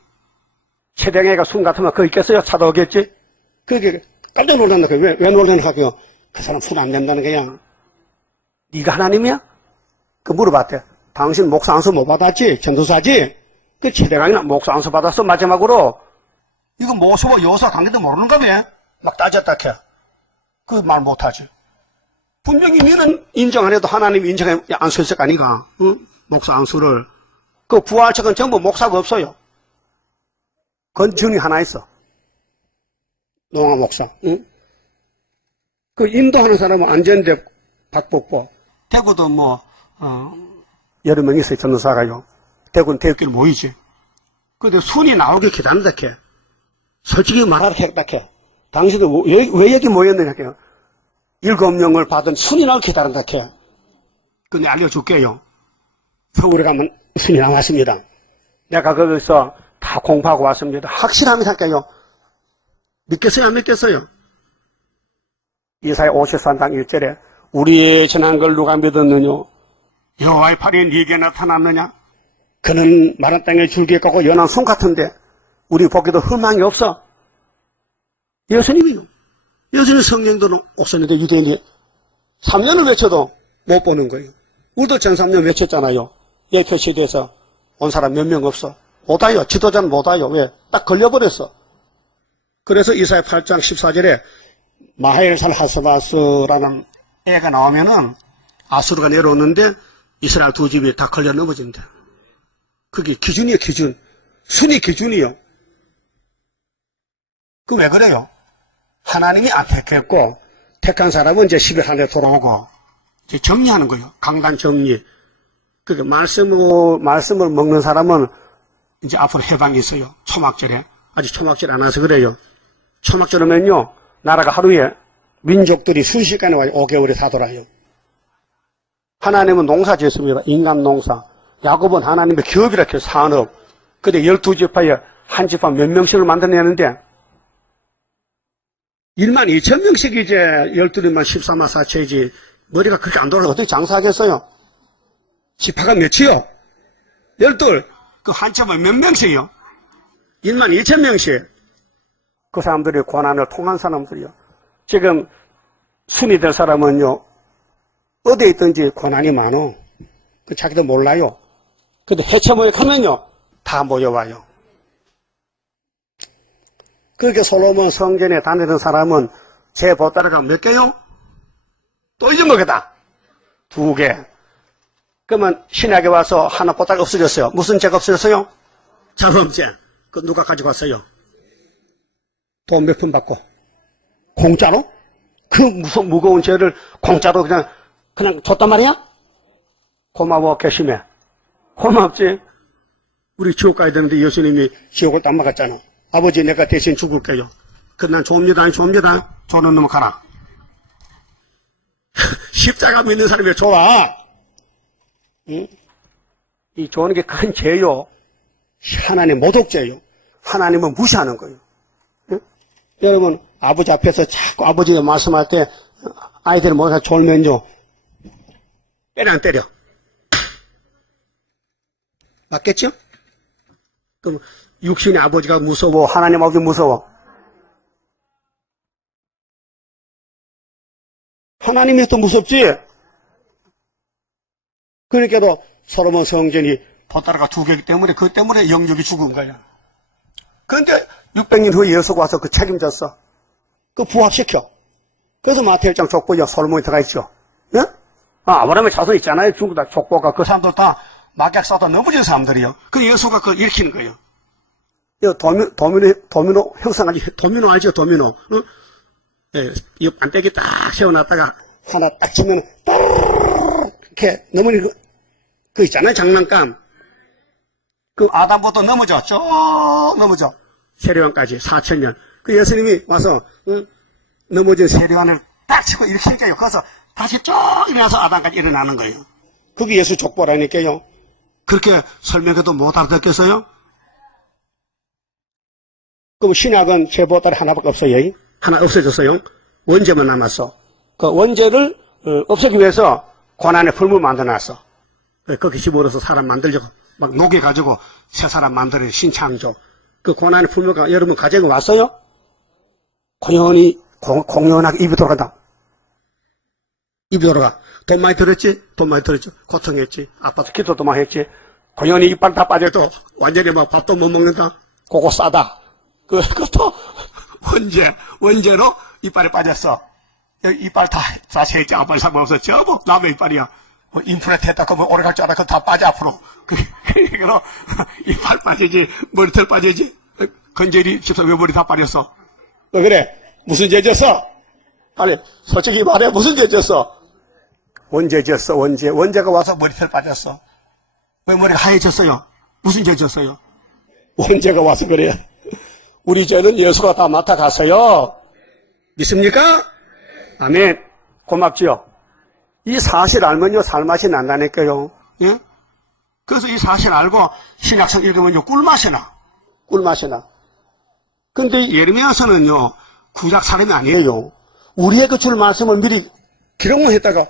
최대강이가 순 같으면 그거 있겠어요? 찾아오겠지? 그게 깜짝 놀랐는 거예요. 왜 놀라는 거요? 그 사람 순 안 된다는 거야. 네가 하나님이야? 그 물어봤대. 당신 목사 안수 못 받았지? 전도사지? 그 최대강이나 목사 안수 받았어 마지막으로. 이거 모수와 여사 관계도 모르는가 왜? 막 따졌다 캐. 그 말 못하지. 분명히 너는 인정 안 해도 하나님 인정해 안수했을 거 아니가? 응? 목사 안수를. 그 부활책은 전부 목사가 없어요. 건준이 하나 있어. 농아 목사. 응? 그 인도하는 사람은 안전대 박복보. 대구도 여러 명 있어요. 전도사가요. 대구는 대구끼리 모이지. 근데 순이 나오게 기다린다 캐. 솔직히 말하라 했다 캐. 당신도 왜 여기 모였느냐 캐. 7명을 받은 순이 나오게 기다린다 캐. 근데 알려줄게요. 서울에 가면 순이 나왔습니다. 내가 거기서 다 공부하고 왔습니다. 확실합니다까요. 믿겠어요? 안 믿겠어요? 이사야 53장 1절에 우리의 전한 걸 누가 믿었느냐? 여호와의 팔이 네게 나타났느냐? 그는 마른 땅에 줄기에 꺾고 연한 손 같은데 우리 보기도 희망이 없어. 예수님이요. 예수님 성령도 없었는데 유대인이 3년을 외쳐도 못 보는 거예요. 우리도 전 3년 외쳤잖아요. 예표 시대에서 온 사람 몇 명 없어. 못 와요. 지도자는 못 와요. 왜? 딱 걸려버렸어. 그래서 이사야 8장 14절에 마헬살 하스바스라는 애가 나오면은 아수르가 내려오는데 이스라엘 두 집이 다 걸려 넘어진다. 그게 기준이에요, 기준. 순위 기준이요. 그 왜 그래요? 하나님이 안 택했고, 택한 사람은 이제 11한에 돌아오고, 이제 정리하는 거예요. 강단 정리. 그러니까 말씀을 먹는 사람은 이제 앞으로 해방이 있어요. 초막절에. 아직 초막절 안 와서 그래요. 초막절 오면요, 나라가 하루에 민족들이 순식간에 와요. 5개월에 다 돌아요. 하나님은 농사 지었습니다. 인간 농사. 야곱은 하나님의 기업이라 해요. 산업. 근데 12지파에 한 지파 몇 명씩을 만들어내는데 1만 2천 명씩 이제 12명만 14만 4천이지 머리가 그렇게 안 돌아서 어떻게 장사하겠어요? 지파가 몇이요? 12. 그 한참은 몇 명씩이요? 1만 2천 명씩. 그 사람들이 고난을 통한 사람들이요. 지금 순이 될 사람은요, 어디에 있든지 고난이 많어. 그 자기도 몰라요. 근데 해체 모욕하면요, 다 모여와요. 그렇게 솔로몬 성전에 다니던 사람은 제 보따리가 몇 개요? 또 잊어먹었다. 2개. 그러면 신약에 와서 하나 보따리 없어졌어요. 무슨 죄가 없어졌어요? 자범죄. 그 누가 가지고 왔어요? 돈 몇 푼 받고. 공짜로? 그 무거운 죄를 공짜로 그냥 줬단 말이야? 고마워, 개심해. 고맙지? 우리 지옥 가야 되는데 예수님이 지옥을 딱 막았잖아. 아버지, 내가 대신 죽을게요. 난 줍니다, 줍니다. 저는 넘어가라. 십자가 믿는 사람이 왜 좋아? 응? 이 좋은 게 큰 죄요. 하나님 모독죄요. 하나님은 무시하는 거예요. 응? 여러분, 아버지 앞에서 자꾸 아버지가 말씀할 때 아이들 뭐가 졸면요. 때려 안 때려? 맞겠죠? 그럼 육신의 아버지가 무서워? 하나님 아버지 무서워? 하나님이 또 무섭지? 그러니까도 솔로몬 성전이 보따리가 2개이기 때문에 그 때문에 영적이 죽은 거야. 그런데 600년 후에 예수가 와서 그 책임졌어. 그 부합시켜. 그래서 마태복음 1장 족보에 솔로몬이 들어가 있죠. 예? 아브라함의 자손 있잖아요. 중국 다 족보가. 그 사람들 다 막약 싸다 넘어진 사람들이요. 그 예수가 그걸 일으키는 거예요. 도미노 형상하지. 도미노 알죠? 도미노. 어? 예, 이 반대기 딱 세워놨다가 하나 딱 치면 이렇게 넘어지는 그 있잖아요. 장난감. 그 아담부터 넘어져. 쭉 넘어져. 세례관까지 4,000년. 그 예수님이 와서 넘어진 세례관을 딱 치고 일으킬게요. 그래서 다시 쭉 일어나서 아담까지 일어나는 거예요. 그게 예수 족보라니까요. 그렇게 설명해도 못 알아듣겠어요? 그럼 신약은 제보따리 하나밖에 없어요. 하나 없어졌어요. 원죄만 남았어. 그 원죄를 없애기 위해서 고난의 풀물 만들어놨어. 거기 집어넣어서 사람 만들려고 막 녹여가지고 새 사람 만들어 신창조. 그 고난의 풀물가 여러분 가지고 왔어요? 공연하게 입이 돌아간다. 입이 돌아가. 돈 많이 들었지? 돈 많이 들었죠. 고통했지. 아파서 기도도 많이 했지. 고연히 이빨 다 빠져도 완전히 막 밥도 못 먹는다. 그거 싸다. 그것도 원죄로 이빨이 빠졌어. 이빨 다 했지. 아빨 상관없어. 저거 남의 이빨이야. 임플란트 했다 그러면 오래 갈 줄 알아. 그거 다 빠져 앞으로. 그러니까 이빨 빠지지. 머리털 빠지지. 건재리 집사 왜 머리 다 빠졌어? 왜 그래? 무슨 죄 졌어? 아니 솔직히 말해. 무슨 죄 졌어? 원죄 졌어. 원죄가 와서 머리털 빠졌어. 왜 머리가 하얘졌어요? 무슨 죄 졌어요? 원죄가 와서 그래요. 우리 죄는 예수가 다 맡아갔어요. 믿습니까? 아멘. 고맙지요. 이 사실 알면요 살맛이 난다니까요. 예? 그래서 이 사실 알고 신약성 읽으면요 꿀맛이 나. 꿀맛이 나. 근데 예레미야서는요 구약 사람이 아니에요. 우리에게 줄 말씀을 미리 기록만 했다가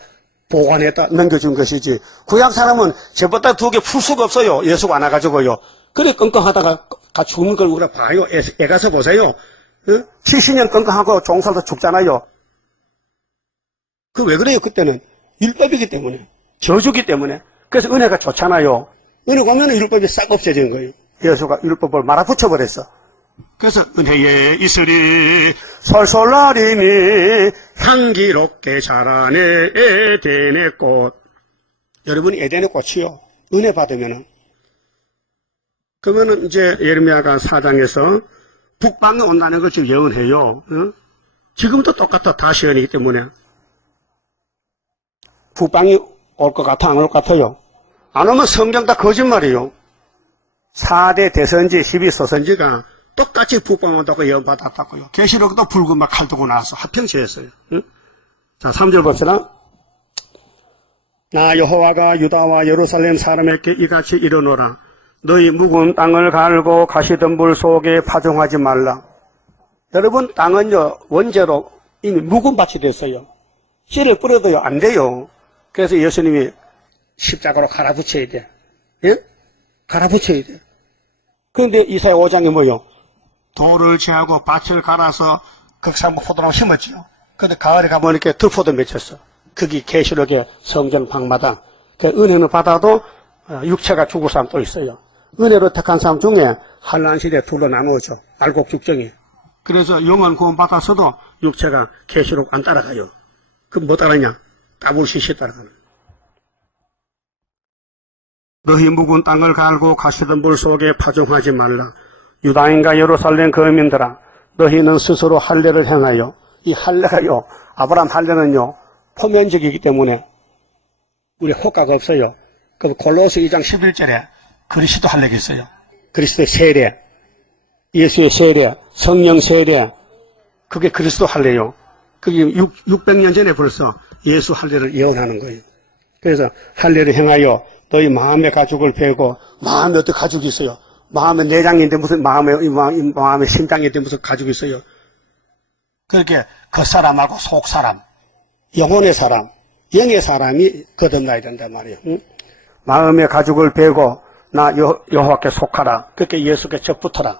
보관했다 넘겨준 것이지. 구약 사람은 죄보다 2개 풀 수가 없어요. 예수가 안 와가지고요. 그래 끙끙하다가 죽는 걸 우리가 봐요. 애 가서 보세요. 70년 끙끙하고 종살도 죽잖아요. 그 왜 그래요? 그때는 율법이기 때문에, 저주기 때문에. 그래서 은혜가 좋잖아요. 은혜가 오면 율법이 싹 없어지는 거예요. 예수가 율법을 말아붙여버렸어. 그래서 은혜에 있으리 솔솔 나리니 향기롭게 자라네 에덴의 꽃. 여러분이 에덴의 꽃이요. 은혜 받으면은. 그러면은 이제 예레미야가 4장에서 북방에 온다는 걸 지금 예언해요. 지금도 똑같아. 다 시연이기 때문에. 북방이 올 것 같아? 안 올 것 같아요? 안 오면 성경 다 거짓말이에요. 4대 대선지, 12소선지가 똑같이 북방 온다고 예언받았다고요. 계시록도 붉은 막 칼 두고 나와서 합평시했어요. 자, 3절 봅시다. 나 여호와가 유다와 예루살렘 사람에게 이같이 이르노라. 너희 묵은 땅을 갈고 가시던 물 속에 파종하지 말라. 여러분 땅은요 원죄로 이미 묵은 밭이 됐어요. 씨를 뿌려도요 안 돼요. 그래서 예수님이 십자가로 갈아붙여야 돼. 예? 갈아붙여야 돼. 그런데 이사야 5장에 뭐요? 돌을 제하고 밭을 갈아서 극산무 포도나무 심었지요. 근데 가을에 가면 이렇게 들포도 맺혔어. 거기 계시록의 성전 방마다. 그 은혜는 받아도 육체가 죽을 사람 또 있어요. 은혜로 택한 사람 중에 환난 시대에 둘로 나누어져. 알곡 죽정이. 그래서 영원 구원 받았어도 육체가 계시록 안 따라가요. 그럼 뭐 따라냐? 따블시시 따라가는. 너희 묵은 땅을 갈고 가시던 물 속에 파종하지 말라. 유다인과 예루살렘 거민들아, 너희는 스스로 할례를 행하여, 이 할례가요, 아브라함 할례는요 포면적이기 때문에 우리 효과가 없어요. 그 골로새 2장 11절에 그리스도 할례가 있어요. 그리스도의 세례, 예수의 세례, 성령 세례, 그게 그리스도 할례요. 그게 600년 전에 벌써 예수 할례를 예언하는 거예요. 그래서 할례를 행하여 너희 마음의 가죽을 베고, 마음에 어떤 가죽이 있어요? 마음의 내장인데 무슨 마음의 심장인데 무슨 가죽이 있어요? 그렇게 겉사람하고 속사람, 영혼의 사람, 영의 사람이 거듭나야 된단 말이에요. 응? 마음의 가죽을 베고 나 여호와께 속하라. 그렇게 예수께 접붙어라.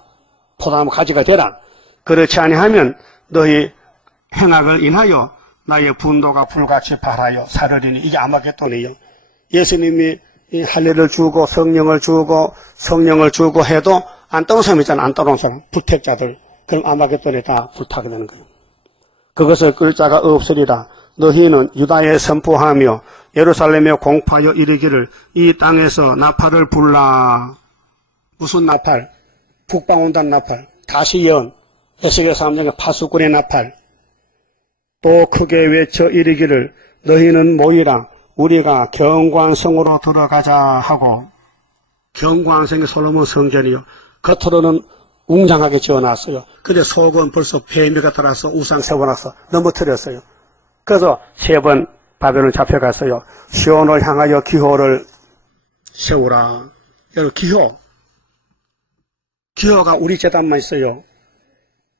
포도나무 가지가 되라. 그렇지 아니하면 너희 행악을 인하여 나의 분노가 불같이 발하여 사르리니. 이게 아마겟돈이에요. 예수님이 이 할례를 주고 성령을 주고 해도 안 따라온 사람 있잖아. 안 따라온 사람. 불택자들. 그럼 아마겟돈에 다 불타게 되는 거예요. 그것을 끌 자가 없으리라. 너희는 유다에 선포하며 예루살렘에 공포하여 이르기를 이 땅에서 나팔을 불라. 무슨 나팔? 북방 온다는 나팔. 다시 예언. 에스겔 3장의 파수꾼의 나팔. 또 크게 외쳐 이르기를 너희는 모이라. 우리가 경관성으로 들어가자 하고. 경관성이 솔로몬 성전이요. 겉으로는 웅장하게 지어놨어요. 근데 속은 벌써 뱀이가 들어서 우상 세워놨어. 넘어뜨렸어요. 그래서 3번 바벨론 잡혀갔어요. 시온을 향하여 기호를 세우라. 여러분 기호가 우리 재단만 있어요.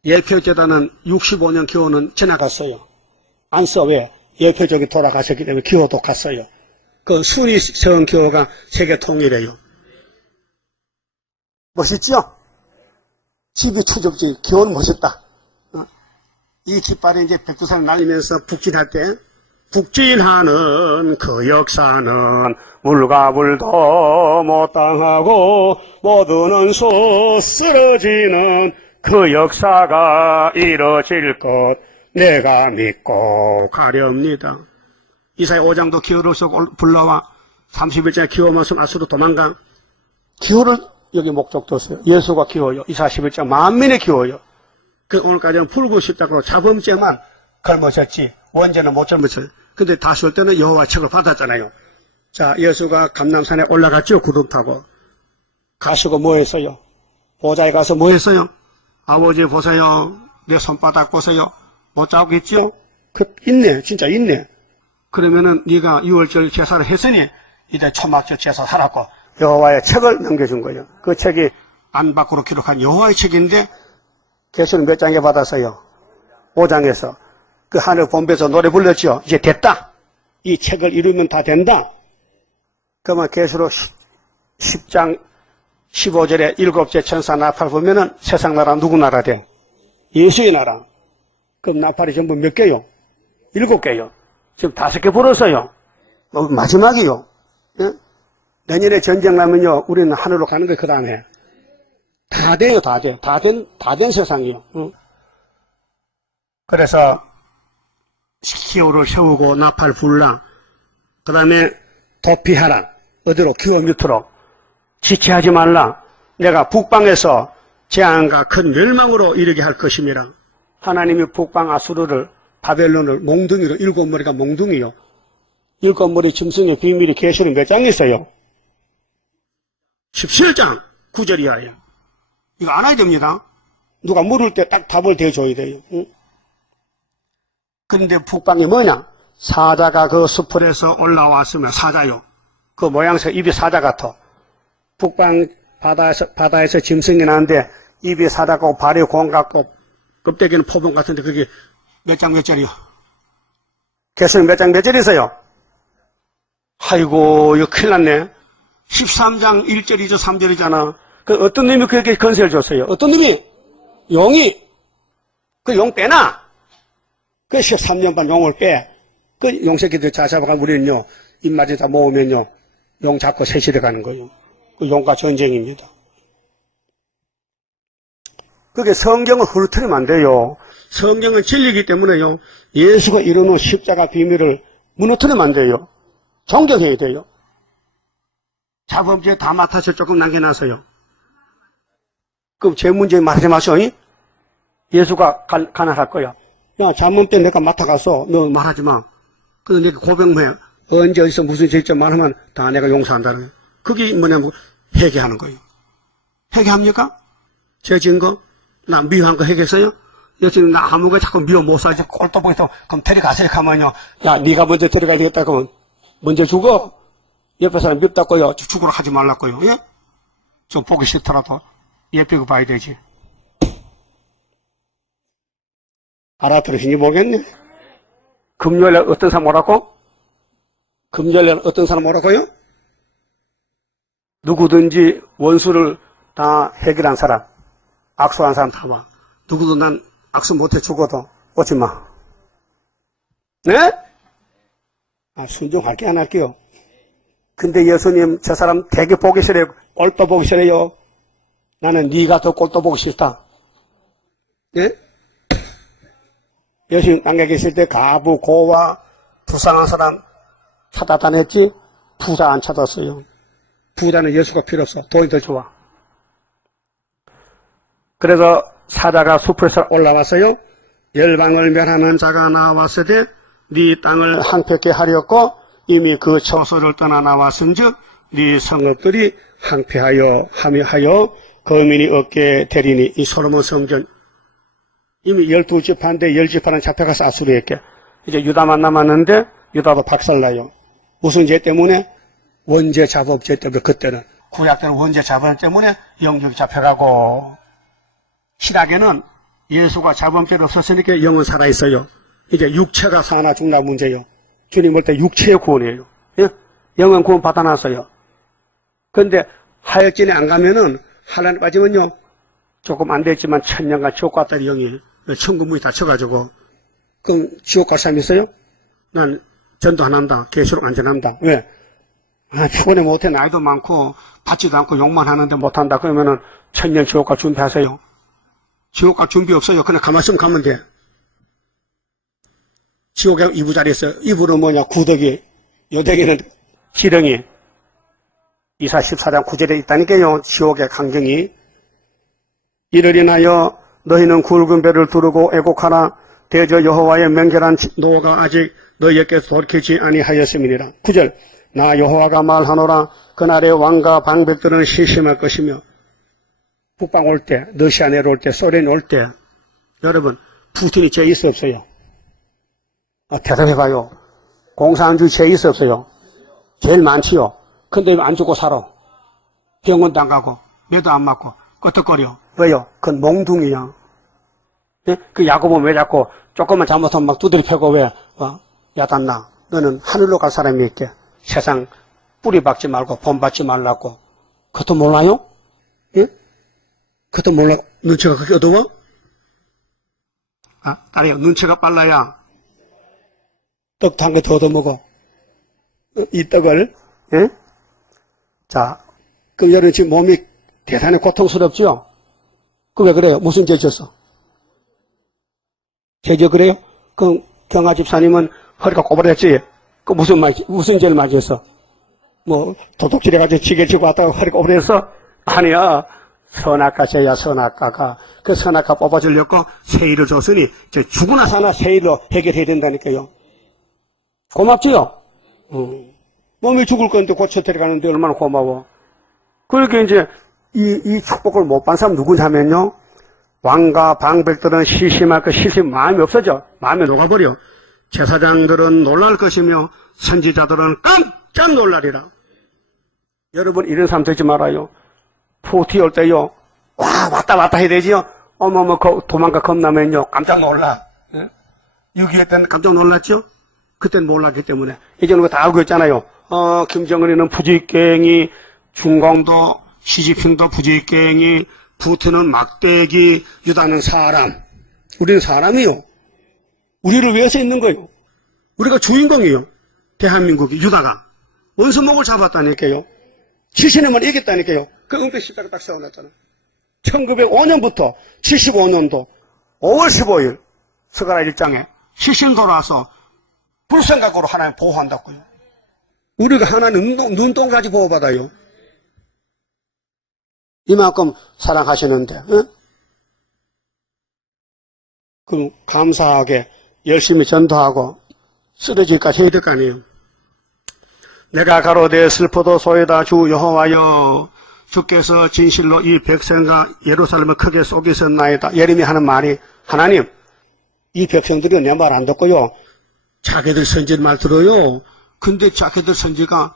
예표 재단은 65년 기호는 지나갔어요. 안 써. 왜? 예표적이 돌아가셨기 때문에 기호도 갔어요. 그 순위 세운 기호가 세계 통일이에요. 멋있죠? 집이 추접지. 기호는 멋있다. 이 깃발이 이제 백두산을 날리면서 북진할 때, 북진하는 그 역사는 물과 불도 못 당하고 모두는 쓰러지는 그 역사가 이뤄질 것 내가 믿고 가렵니다. 이사야 5장도 기호를 불러와 31장에 기호 말씀 아수로 도망가. 기호를 여기 목적 뒀어요. 예수가 기호요. 이사야 11장 만민의 기호요. 그 오늘까지는 붉은 십자가로 자범죄만 걸머졌지 원죄는 못 젊었어요. 근데 다시 올 때는 여호와의 책을 받았잖아요. 자, 예수가 감람산에 올라갔죠. 구름 타고. 가시고 뭐 했어요? 보좌에 가서 뭐 했어요? 아버지 보세요. 내 손바닥 보세요. 못 잡겠죠? 있네. 진짜 있네. 그러면은 네가 6월절 제사를 했으니 이제 초막절 제사 하라고 여호와의 책을 넘겨준 거예요. 그 책이 안 밖으로 기록한 여호와의 책인데 계시록 몇 장에 받았어요? 5장에서. 그 하늘 본배에서 노래 불렀죠. 이제 됐다. 이 책을 이루면 다 된다. 그러면 계시록 10장 15절에 7째 천사 나팔 보면은 세상 나라 누구 나라 돼? 예수의 나라. 그럼 나팔이 전부 몇 개요? 7개요. 지금 5개 불었어요. 마지막이요. 예? 내년에 전쟁 나면요, 우리는 하늘로 가는 거예요, 그 다음에. 다 돼요, 다 돼. 다 된 세상이요. 응? 그래서, 기호를 세우고 나팔 불라. 그 다음에 도피하라. 어디로? 기호 밑으로. 지체하지 말라. 내가 북방에서 재앙과 큰 멸망으로 이르게 할 것임이라. 하나님이 북방 아수르를, 바벨론을 몽둥이로, 7머리가 몽둥이요. 7머리 짐승의 비밀이 계시록 몇 장 있어요? 17장 9절이야. 이거 알아야 됩니다. 누가 물을 때 딱 답을 대줘야 돼요. 응? 그런데 북방이 뭐냐? 사자가 그 수풀에서 올라왔으면 사자요. 그 모양새 입이 사자 같아. 북방 바다에서 짐승이 나는데 입이 사자 같고 발이 공 같고 껍데기는 포봉 같은데 그게 몇 장 몇 절이요? 개수는 몇 장 몇 절이세요? 아이고, 이거 큰일 났네. 13장 1절이죠, 3절이잖아. 그 어떤 놈이 그렇게 건세를 줬어요? 어떤 놈이? 용이. 그 용 빼놔. 그 13년 반 용을 빼. 그 용새끼들 잡아간 우리는요, 입맞이 다 모으면요, 용 잡고 세실해 가는 거예요. 그 용과 전쟁입니다. 그게 성경을 흐르트리면 안 돼요. 성경은 진리이기 때문에요, 예수가 이루는 십자가 비밀을 무너뜨리면 안 돼요. 존경해야 돼요. 자범죄 다 맡아서 조금 남겨놨어요. 그럼 제 문제 말하지 마셔. 예수가 가난할 거야. 야, 자범죄 내가 맡아가서 너 말하지 마. 근데 내가 고백해. 언제 어디서 무슨 죄점 말하면 다 내가 용서한다는 거예요. 그게 뭐냐면 회개하는 거예요. 회개합니까? 죄 지은 거? 나 미워한 거 회개했어요? 여친이 나 아무거 자꾸 미워 못 살지 꼴도 보기 또 그럼 데려가세요. 가만요. 야, 네가 먼저 데려가야 되겠다. 그러면 먼저 죽어. 옆에 사람 밉다고요. 죽으라 하지 말라고요. 예? 좀 보기 싫더라도 예쁘게 봐야 되지. 알아들으시니 모르겠네. 금요일에 어떤 사람 오라고? 금요일에 어떤 사람 오라고요? 누구든지 원수를 다 해결한 사람, 악수한 사람 다 와. 누구도 난 악수 못해 죽어도 오지 마. 네? 아, 순종할게 안 할게요. 근데 예수님 저 사람 되게 보기 싫어요. 꼴도 보기 싫어요. 나는 네가 더 꼴도 보기 싫다. 예? 예수님 땅에 계실 때 가부, 고와, 불쌍한 사람 찾아다녔지? 부자 안 찾았어요. 부자는 예수가 필요 없어. 돈이 더 좋아. 그래서 사자가 숲에서 올라왔어요. 열방을 멸하는 자가 나왔을 때 네 땅을 황폐케 하렸고 이미 그 처소를 떠나 나왔은즉 네 성읍들이 황폐하여 하며 거민이 없게 되리니. 이 솔로몬 성전 이미 12지파인데 10지파는 잡혀가서 아수르에게 이제 유다만 남았는데 유다도 박살나요. 무슨 죄 때문에? 원죄 자범죄 때문에. 그때는 구약 때는 원죄 자범죄 때문에 영적이 잡혀가고, 신약에는 예수가 자범죄를 없었으니까 영은 살아있어요. 이제 육체가 사나 죽나 문제요. 주님 볼 때 육체의 구원이에요. 예? 영은 구원 받아놨어요. 그런데 하역진에 안 가면은 하나님 빠지면요 조금 안 됐지만 천년간 지옥 갔다는 영이 천국 문이 닫혀가지고. 그럼 지옥 갈 사람 있어요? 난 전도 안 한다. 계시록 안전한다. 왜? 아, 피곤해 못해. 나이도 많고 받지도 않고 욕만 하는데 못한다. 그러면은 천년 지옥 갈 준비하세요. 지옥 갈 준비 없어요. 그냥 가만히 있으면 가면 돼. 지옥에 이부자리 있어요. 이부는 뭐냐? 구더기. 요대기는 지렁이. 이사 14장 9절에 있다니까요. 지옥의 강경이. 이를 인하여 너희는 굵은 배를 두르고 애곡하나 대저 여호와의 명결한 노가 아직 너희에게서 돌이키지 아니하였음이니라. 9절. 나 여호와가 말하노라. 그날에 왕과 방백들은 시심할 것이며. 북방 올 때, 러시아 내려올 때, 소련 올 때, 여러분 푸틴이 죄 있어 없어요? 대답해봐요. 공산주의 죄 있어 없어요? 제일 많지요. 근데 왜 안 죽고 살아? 병원도 안 가고 매도 안 맞고 끄떡거려. 왜요? 그건 몽둥이야. 예? 그 야곱은 왜 자꾸 조금만 잘못하면 막 두드려 패고 왜? 야단나. 너는 하늘로 갈 사람이 있게. 세상 뿌리 박지 말고 본받지 말라고. 그것도 몰라요? 예? 그것도 몰라. 눈치가 그렇게 어두워? 딸이요. 눈치가 빨라야 떡도 한 개 더 얻어먹어. 이 떡을. 예? 자, 그럼 여러분 지금 몸이 대단히 고통스럽죠? 그 왜 그래요? 무슨 죄 졌어? 죄죠 그래요? 그럼 경아 집사님은 허리가 꼬부라졌지? 그 무슨 죄를 맞았어? 뭐 도둑질해가지고 지게 지고 왔다가 허리가 꼬부라졌어? 아니야. 선악과 죄야. 선악과가. 그 선악과 뽑아주려고 세일을 줬으니 이제 죽으나 사나 세일로 해결해야 된다니까요. 고맙지요? 몸이 죽을 건데 고쳐 데려가는데 얼마나 고마워. 그러니까 이제 이 축복을 못 받은 사람 누구냐면요, 왕과 방백들은 시심할 것, 시심 마음이 없어져. 마음이 녹아버려. 제사장들은 놀랄 것이며 선지자들은 깜짝 놀라리라. 여러분 이런 사람 되지 말아요. 포티 올 때요, 왔다 해야 되지요. 어머머, 도망가 겁나면요. 깜짝 놀라. 예? 6.25 때는 깜짝 놀랐죠? 그때는 몰랐기 때문에. 이제는 다 알고 있잖아요. 김정은이는 부직갱이, 중공도, 시진핑도 부직갱이, 푸틴은 막대기, 유다는 사람. 우리는 사람이요. 우리를 위해서 있는 거예요. 우리가 주인공이요. 대한민국이, 유다가. 원수목을 잡았다니까요. 70년만 이겼다니까요. 그 은폐 십자가 딱 세워놨잖아. 1905년부터 75년도 5월 15일 스가랴 1장에 시신 돌아와서 불생각으로 하나님 보호한다고요. 우리가 하나님 눈동자지 보호받아요. 이만큼 사랑하시는데, 응? 그럼 감사하게 열심히 전도하고 쓰러질까지 해야 될 거 아니에요. 내가 가로되 슬퍼도소이다 주 여호와여, 주께서 진실로 이 백성과 예루살렘을 크게 속이셨나이다. 예레미야 하는 말이, 하나님, 이 백성들이 내 말 안 듣고요, 자기들 선지 말 들어요. 근데 자기들 선지가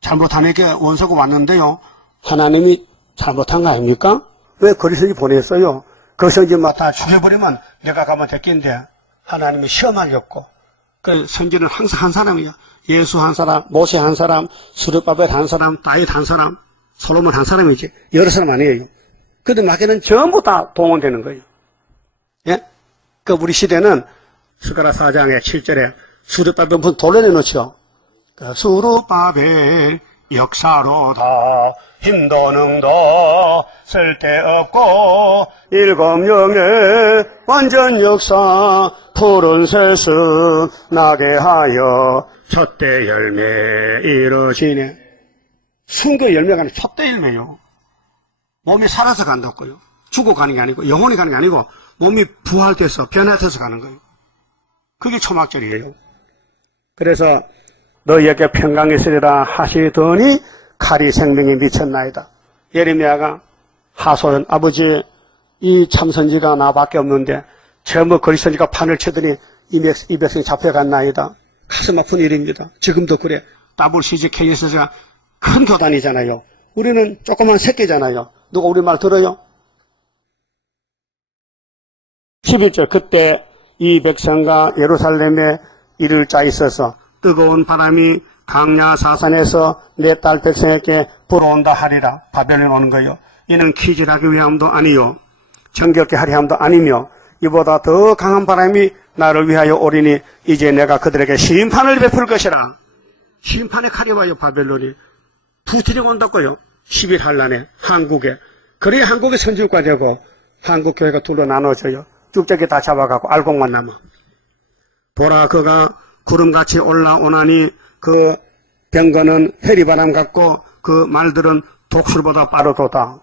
잘못하니까 원수가 왔는데요, 하나님이 잘못한 거 아닙니까? 왜 거리선지 보냈어요? 그 선지만 다 죽여버리면 내가 가면 됐긴데, 하나님이 시험하겠고, 그 선지는 항상 한 사람이야. 예수 한 사람, 모세 한 사람, 스룹바벨 한 사람, 다윗 한 사람, 솔로몬 한 사람이지. 여러 사람 아니에요. 근데 마귀는 전부 다 동원되는 거예요. 예? 그 우리 시대는 스가랴 4장의 7절에 스룹바벨 분 돌려내놓죠. 그 스룹바벨 역사로다 힘도 능도 쓸데없고 일곱 영의 완전 역사 푸른 새순 나게 하여 첫대 열매 이루시네. 순거 열매가 아니라 첫대 열매요. 몸이 살아서 간다고요. 죽어가는 게 아니고 영혼이 가는 게 아니고 몸이 부활돼서 변화돼서 가는 거예요. 그게 초막절이에요. 그래서 너희에게 평강이 있으리라 하시더니 칼이 생명에 미쳤나이다. 예레미야가 하소연 아버지 이 참선지가 나밖에 없는데 전부 거리선지가 판을 치더니 이 백성이 잡혀갔나이다. 가슴 아픈 일입니다. 지금도 그래. WCGKS가 큰 교단이잖아요. 우리는 조그만 새끼잖아요. 누가 우리 말 들어요? 11절 그때 이 백성과 예루살렘에 이를 자 있어서 뜨거운 바람이 강야 사산에서 내 딸 백성에게 불어온다 하리라. 바벨론 오는 거요. 이는 키질하기 위함도 아니요 정겹게 하리 함도 아니며 이보다 더 강한 바람이 나를 위하여 오리니 이제 내가 그들에게 심판을 베풀 것이라. 심판의 칼이 와요. 바벨론이 푸틴이 온다고요. 11한란에 한국에. 그래야 한국의 선진국가 되고 한국 교회가 둘로 나눠져요. 쭉저기 다 잡아가고 알곡만 남아. 보라 그가 구름같이 올라오나니 그 병거는 해리바람 같고 그 말들은 독수리보다 빠르도다.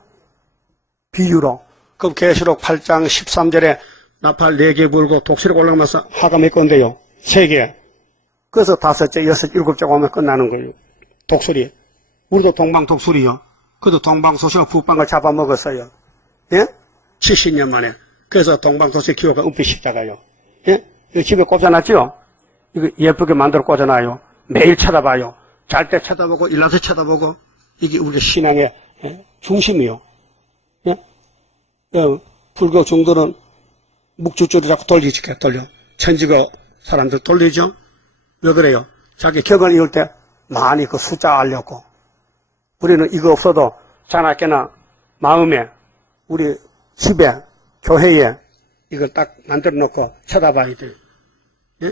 비유로. 그럼 계시록 8장 13절에 나팔 4개 불고 독수리가 올라가면서 화가 몇 건데요? 3개. 그래서 5째, 6, 7째 오면 끝나는 거예요. 독수리. 우리도 동방 독수리요. 그래도 동방소시가 북방을 잡아먹었어요. 예? 70년 만에. 그래서 동방소시 기호가 은폐 십자가요. 예? 이거 집에 꽂아놨죠? 이거 예쁘게 만들어 꽂아놔요. 매일 쳐다봐요. 잘 때 쳐다보고, 일어나서 쳐다보고, 이게 우리 신앙의 중심이요. 예? 불교 중도는 묵주줄을 자꾸 돌리지, 돌려. 천지가 사람들 돌리죠? 왜 그래요? 자기 격을 이룰 때 많이 그 숫자 알려고. 우리는 이거 없어도 자나깨나 마음에, 우리 집에, 교회에 이걸 딱 만들어 놓고 쳐다봐야 돼. 예?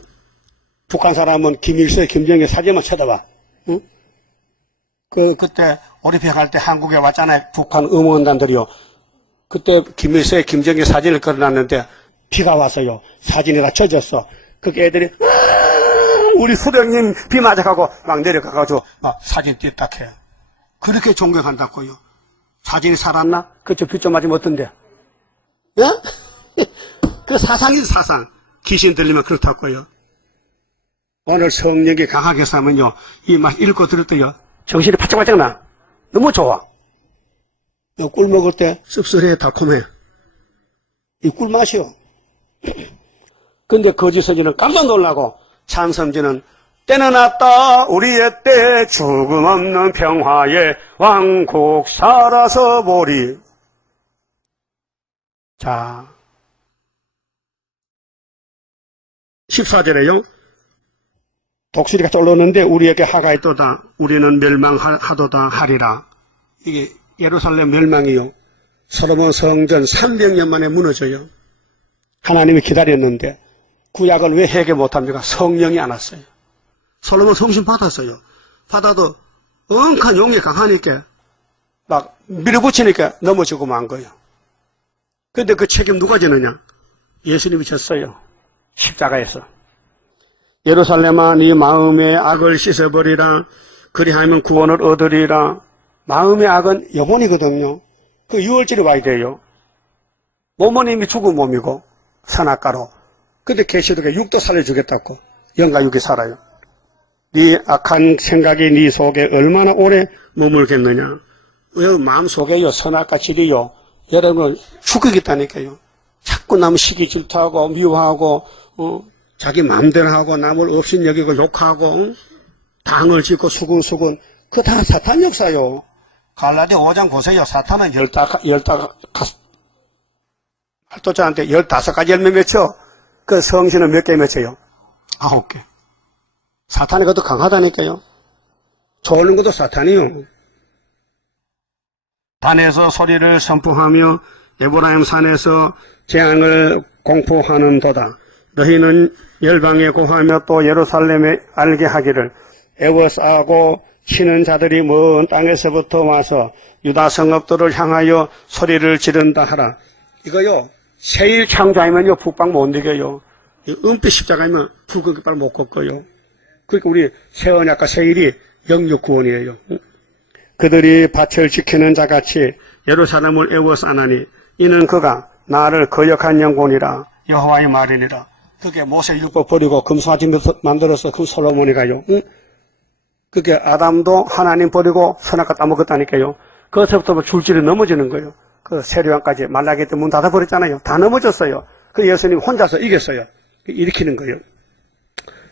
북한 사람은 김일성, 김정일 사진만 쳐다봐. 응? 그때 올림픽 할 때 한국에 왔잖아요. 북한 응원단들이요. 그때 김일성, 김정일 사진을 걸어놨는데 비가 왔어요. 사진이 다 젖었어. 그 애들이 우리 수령님 비 맞아가고 막 내려가가지고 막 사진 띄딱 해. 그렇게 존경한다고요. 사진이 살았나? 그저 비 좀 맞으면 어떤데? 예? 그 사상이지 사상. 귀신 들리면 그렇다고요. 오늘 성령이 강하게 사면요. 이 말 읽고 들을 때요. 정신이 바짝바짝 나. 너무 좋아. 꿀 먹을 때 씁쓸해 달콤해. 이 꿀맛이요. 근데 거짓 선지는 깜짝 놀라고 참선지는 때는 왔다 우리의 때 죽음 없는 평화의 왕국 살아서 보리. 자, 14절에요. 독수리가 쫄렀는데 우리에게 하가 있도다. 우리는 멸망하도다 하리라. 이게 예루살렘 멸망이요. 솔로몬 성전 300년 만에 무너져요. 하나님이 기다렸는데 구약을 왜 해결 못합니까? 성령이 안 왔어요. 솔로몬 성신 받았어요. 받아도 엄한 용이 강하니까 막 밀어붙이니까 넘어지고 만 거예요. 근데 그 책임 누가 지느냐? 예수님이 졌어요. 십자가에서. 예루살렘아 네 마음의 악을 씻어버리라. 그리하면 구원을 얻으리라. 마음의 악은 영혼이거든요. 그 유월절이 와야 돼요. 몸은 이미 죽은 몸이고 선악가로. 근데 계시록에 육도 살려주겠다고. 영과 육이 살아요. 네 악한 생각이 네 속에 얼마나 오래 머물겠느냐. 왜 마음 속에요 선악과 질이요. 여러분을 죽이겠다니까요. 자꾸 남 시기 질투하고 미워하고 자기 마음대로 하고 남을 없인 여기고 욕하고 당을 짓고 수근수근 그거 다 사탄 역사요. 갈라디아 5장 보세요. 사탄은 할도자한테 15가지 열매 맺혀. 그 성신은 몇 개 맺혀요? 9개. 사탄이 그것도 강하다니까요. 조는 것도 사탄이요. 단에서 소리를 선포하며 에브라임 산에서 재앙을 공포하는도다. 너희는 열방에 고하며 또 예루살렘에 알게 하기를 애워싸고 치는 자들이 먼 땅에서부터 와서 유다 성읍들을 향하여 소리를 지른다 하라. 이거요. 세일 창조하면요 북방 못 이겨요. 은빛 십자가면 붉은 깃발 못 걷고요. 그러니까 우리 세언약과 세일이 영육 구원이에요. 그들이 밭을 지키는 자같이 예루살렘을 애워싸나니 이는 그가 나를 거역한 영혼이라 여호와의 말이니라. 그게 모세 율법 버리고 금송아지 만들어서 그 솔로몬이 가요. 그게 아담도 하나님 버리고 선악과 따먹었다니까요. 거기서부터 줄줄이 넘어지는 거예요. 그 세례왕까지 말라기 때 문 닫아버렸잖아요. 다 넘어졌어요. 그 예수님 혼자서 이겼어요. 일으키는 거예요.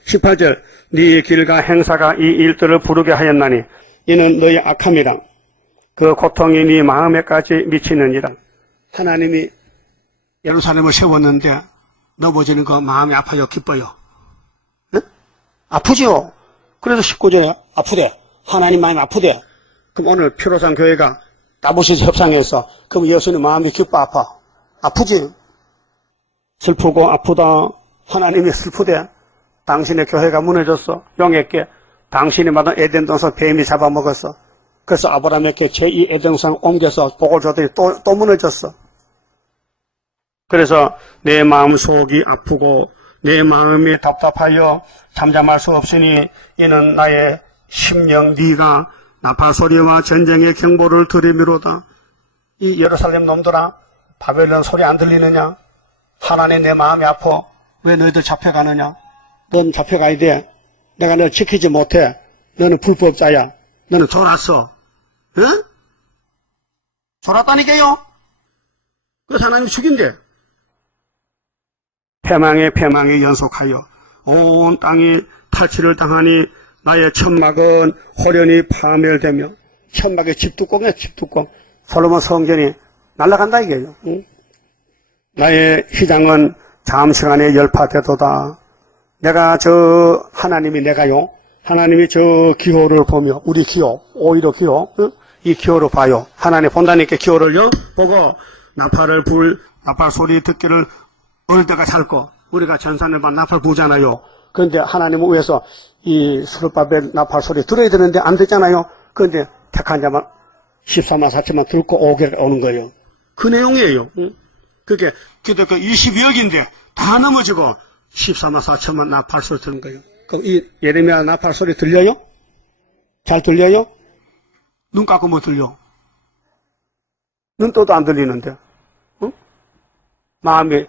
18절 네 길과 행사가 이 일들을 부르게 하였나니 이는 너의 악함이라. 그 고통이 네 마음에까지 미치느니라. 하나님이 예루살렘을 세웠는데 넘어지는 거 마음이 아파요? 기뻐요? 네? 아프죠? 그래서 19절에 아프대. 하나님 마음이 아프대. 그럼 오늘 피로상 교회가 나부시스 협상해서 그럼 예수님 마음이 기뻐 아파? 아프지? 슬프고 아프다. 하나님이 슬프대. 당신의 교회가 무너졌어. 용했게. 당신이 받은 에덴 동산 뱀이 잡아먹었어. 그래서 아브라함에게 제2 에덴 동산 옮겨서 복을 줬더니 또 무너졌어. 그래서 내 마음 속이 아프고 내 마음이 답답하여 잠잠할 수 없으니 이는 나의 심령 네가 나팔소리와 전쟁의 경보를 들으미로다. 이 예루살렘 놈들아 바벨론 소리 안 들리느냐? 하나님 내 마음이 아파. 왜 너희들 잡혀가느냐? 넌 잡혀가야 돼. 내가 널 지키지 못해. 너는 불법자야. 너는 졸았어. 응? 졸았다니까요? 그래서 하나님 죽인대. 패망에 연속하여 온 땅이 탈취를 당하니 나의 천막은 호련히 파멸되며 천막의 집뚜껑이야 집뚜껑. 솔로몬 성전이 날아간다 이게요. 응? 나의 휘장은 잠시간에 열파되도다. 내가 저 하나님이 내가요. 하나님이 저 기호를 보며 우리 기호 오히려 기호 응? 이 기호를 봐요. 하나님 본다니까 기호를요 보고 나팔 소리 듣기를 어느 때가 살고 우리가 전산을 봐 나팔 부잖아요. 그런데 하나님은 위해서 이 수르바벨 나팔 소리 들어야 되는데 안 듣잖아요. 그런데 택한 자만 14만 4천만 듣고 오게 오는 거예요. 그 내용이에요. 응? 그게 그 22억인데 다 넘어지고 14만 4천만 나팔 소리 듣는 거예요. 그럼 이 예레미야 나팔 소리 들려요? 잘 들려요? 눈 감고 뭐 들려? 눈 떠도 안 들리는데. 응? 마음이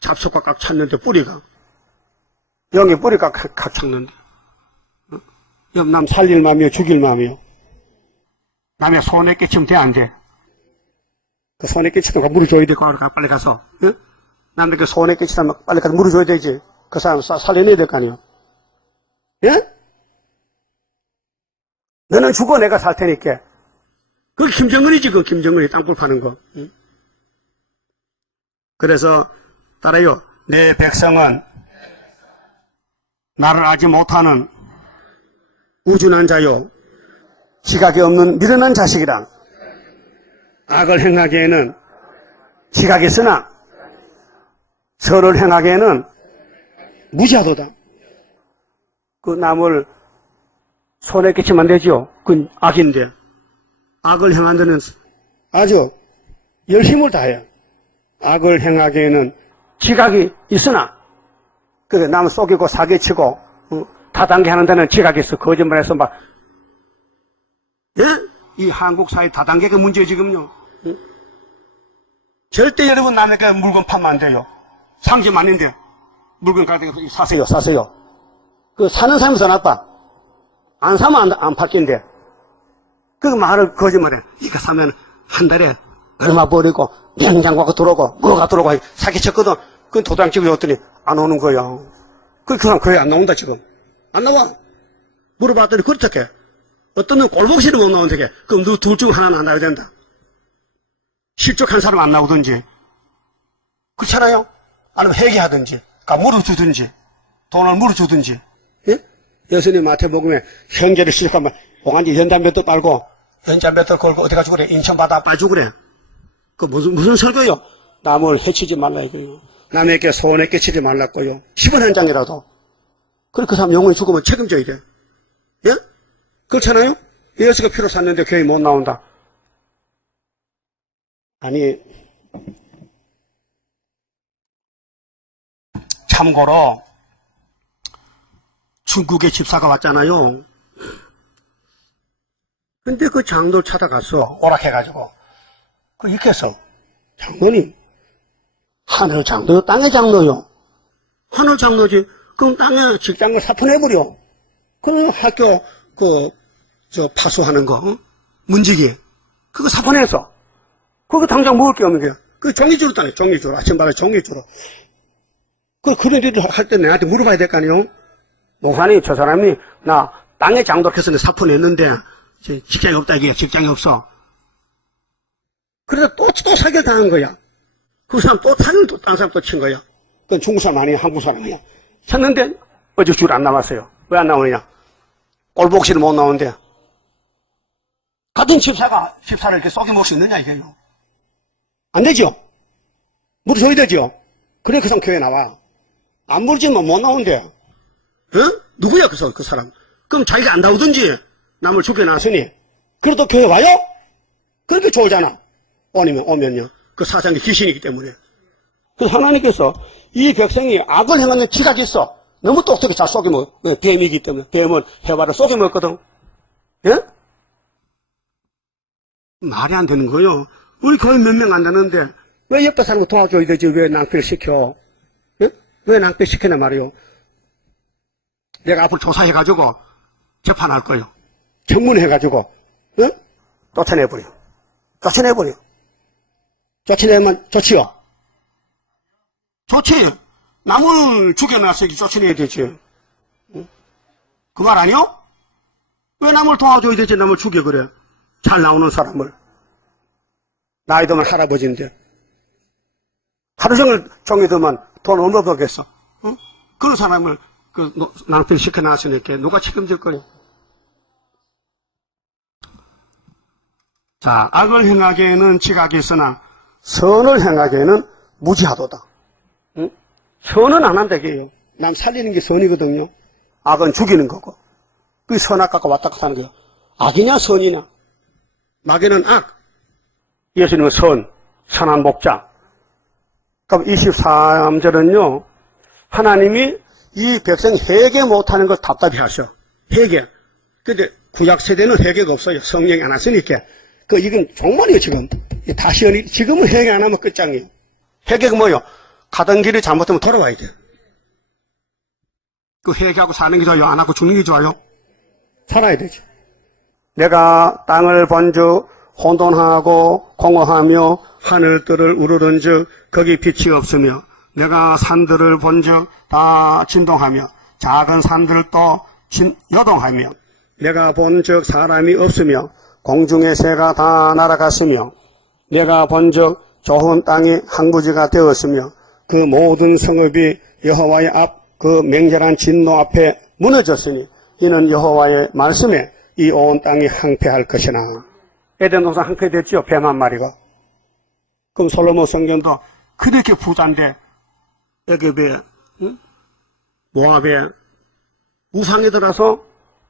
잡초가 꽉 찼는데 뿌리가. 영의 뿌리가 꽉 찼는데. 응? 남 살릴 마음이요, 죽일 마음이요. 남의 손에 끼치면 돼, 안 돼? 그 손에 끼치면 물을 줘야 되고, 빨리 가서. 응? 남에게 손에 끼치면 빨리 가서 물을 줘야 되지. 그 사람 살려내야 될 거 아니에요. 예? 너는 죽어, 내가 살 테니까. 그게 김정은이지, 그 김정은이 땅굴 파는 거. 응? 그래서 따라요. 내 백성은 나를 알지 못하는 우준한 자요. 지각이 없는 미련한 자식이라. 악을 행하기에는 지각이 있으나 선을 행하기에는 무지하도다. 그 남을 손에 끼치면 안 되죠. 그건 악인데. 악을 행한 데는 아주 열심을 다해요. 악을 행하기에는 지각이 있으나, 그래, 남을 속이고 사기치고, 다단계 하는 데는 지각이 있어. 거짓말해서 막, 예? 이 한국 사회 다단계가 문제예요, 지금요. 절대 여러분 남에게 물건 파면 안 돼요. 상점 아닌데, 물건 가져가 사세요. 그 사는 사람이 더 나빠. 안 사면 안 팔긴데. 그 말을 거짓말해. 이거 사면 한 달에 얼마 버리고, 냉장고가 들어오고, 뭐가 들어오고, 사기쳤거든. 그건 도장집에 줬더니 안 오는 거야. 그 사람 거의 안 나온다, 지금. 안 나와. 물어봤더니 그렇게. 어떤 놈 꼴보기싫어 못 나온다게. 그럼 너 둘 중 하나는 안 나와야 된다. 실족한 사람 안 나오든지. 그렇잖아요? 아니면 회개하든지, 그러니까 물어주든지, 돈을 물어주든지. 예? 예수님 마태복음에 형제를 시작하면 봉안지 연단볕도 빨고, 연장볕도 걸고 어디 가지고 그래? 인천 바다 빠지고 그래. 그 무슨 설교요? 남을 해치지 말라 이거요. 남에게 손해 끼치지 말라고요. 10원 한 장이라도. 그래, 그 사람 영원히 죽으면 책임져야 돼. 예? 그렇잖아요? 예수가 피로 샀는데 교회 못 나온다. 아니, 참고로 중국의 집사가 왔잖아요. 근데 그 장로를 찾아갔어. 오락해가지고. 이렇게 해서 장로님, 하늘 장로요? 땅의 장로요? 하늘 장로지. 그럼 땅에 직장을 사표내버려. 그 학교, 파수하는 거, 문지기. 그거 사표내서. 그거 당장 먹을 게 없는 거야. 그 종이주로 따네, 종이주로. 아침밥에 종이주로. 그런 일을 할 때 내한테 물어봐야 될 거 아니에요? 목사님, 저 사람이, 나 땅의 장도를 해서 사표냈는데, 직장이 없다, 이게. 직장이 없어. 그래서 또 사기를 당한 거야. 그 사람 또 사기를 또 딴 사람 또 친 거야. 그건 중국 사람 아니야, 한국 사람이야. 쳤는데, 어제 줄 안 남았어요. 왜 안 나오느냐? 꼴보기를 못 나오는데. 같은 집사가 집사를 이렇게 쏘게 먹을 수 있느냐, 이게요. 안 되죠? 물어줘야 되죠? 그래, 그 사람 교회 나와. 안 물어주면 못 나온대. 어? 누구야, 그 사람? 그럼 자기가 안 나오든지, 남을 죽여놨으니. 그래도 교회 와요? 그렇게 좋으잖아. 오면요. 그 사장이 귀신이기 때문에. 그래서 하나님께서 이 백성이 악을 행하는 지각이 있어. 너무 똑똑히 잘 속여먹어. 뱀이기 때문에. 뱀은 해와를 속여먹거든. 예? 말이 안 되는 거요. 우리 교회 몇 명 안 되는데, 왜 옆에 사람을 도와줘야 되지? 왜 낭패를 시켜? 예? 왜 낭패 시키냐 말이요. 내가 앞으로 조사해가지고 재판할 거요. 청문해가지고, 예? 쫓아내버려. 쫓아내면 좋지요? 좋지. 남을 죽여놨으니 쫓아내야 되지. 응? 그 말 아니요? 왜 남을 도와줘야 되지? 남을 죽여 그래. 잘 나오는 사람을. 나이 들면 할아버지인데. 하루 종일 종이 들면 돈 얼마 벌겠어? 응? 그런 사람을 낭패 시켜놨으니까 누가 책임질 거냐? 자, 악을 행하기에는 지각이 있으나 선을 행하기에는 무지하도다. 응? 선은 안 한다게요. 남 살리는 게 선이거든요. 악은 죽이는 거고. 그 선악과가 왔다 갔다 하는 거예요. 악이냐 선이냐. 마귀는 악, 예수님은 선한 목자. 그럼 23절은요, 하나님이 이 백성 회개 못하는 걸 답답해 하셔. 회개. 근데 구약 세대는 회개가 없어요. 성령이 안 왔으니까. 이건 종말이에요, 지금. 다시 지금은 회개 안 하면 끝장이에요. 회개가 뭐예요? 가던 길이 잘못되면 돌아와야 돼요. 회개하고 사는 게 좋아요? 안 하고 죽는 게 좋아요? 살아야 되죠. 내가 땅을 본즉 혼돈하고 공허하며 하늘들을 우러른즉 거기 빛이 없으며 내가 산들을 본즉 다 진동하며 작은 산들도 여동하며 내가 본즉 사람이 없으며 공중의 새가 다 날아갔으며 내가 본즉 좋은 땅이 항구지가 되었으며 그 모든 성읍이 여호와의 앞 그 맹렬한 진노 앞에 무너졌으니 이는 여호와의 말씀에 이 온 땅이 항폐할 것이나. 에덴 동산 항폐됐지요. 뱀 한 마리가. 그럼 솔로몬 성전도 그렇게 부자인데 애굽에 모압에 우상에 들어서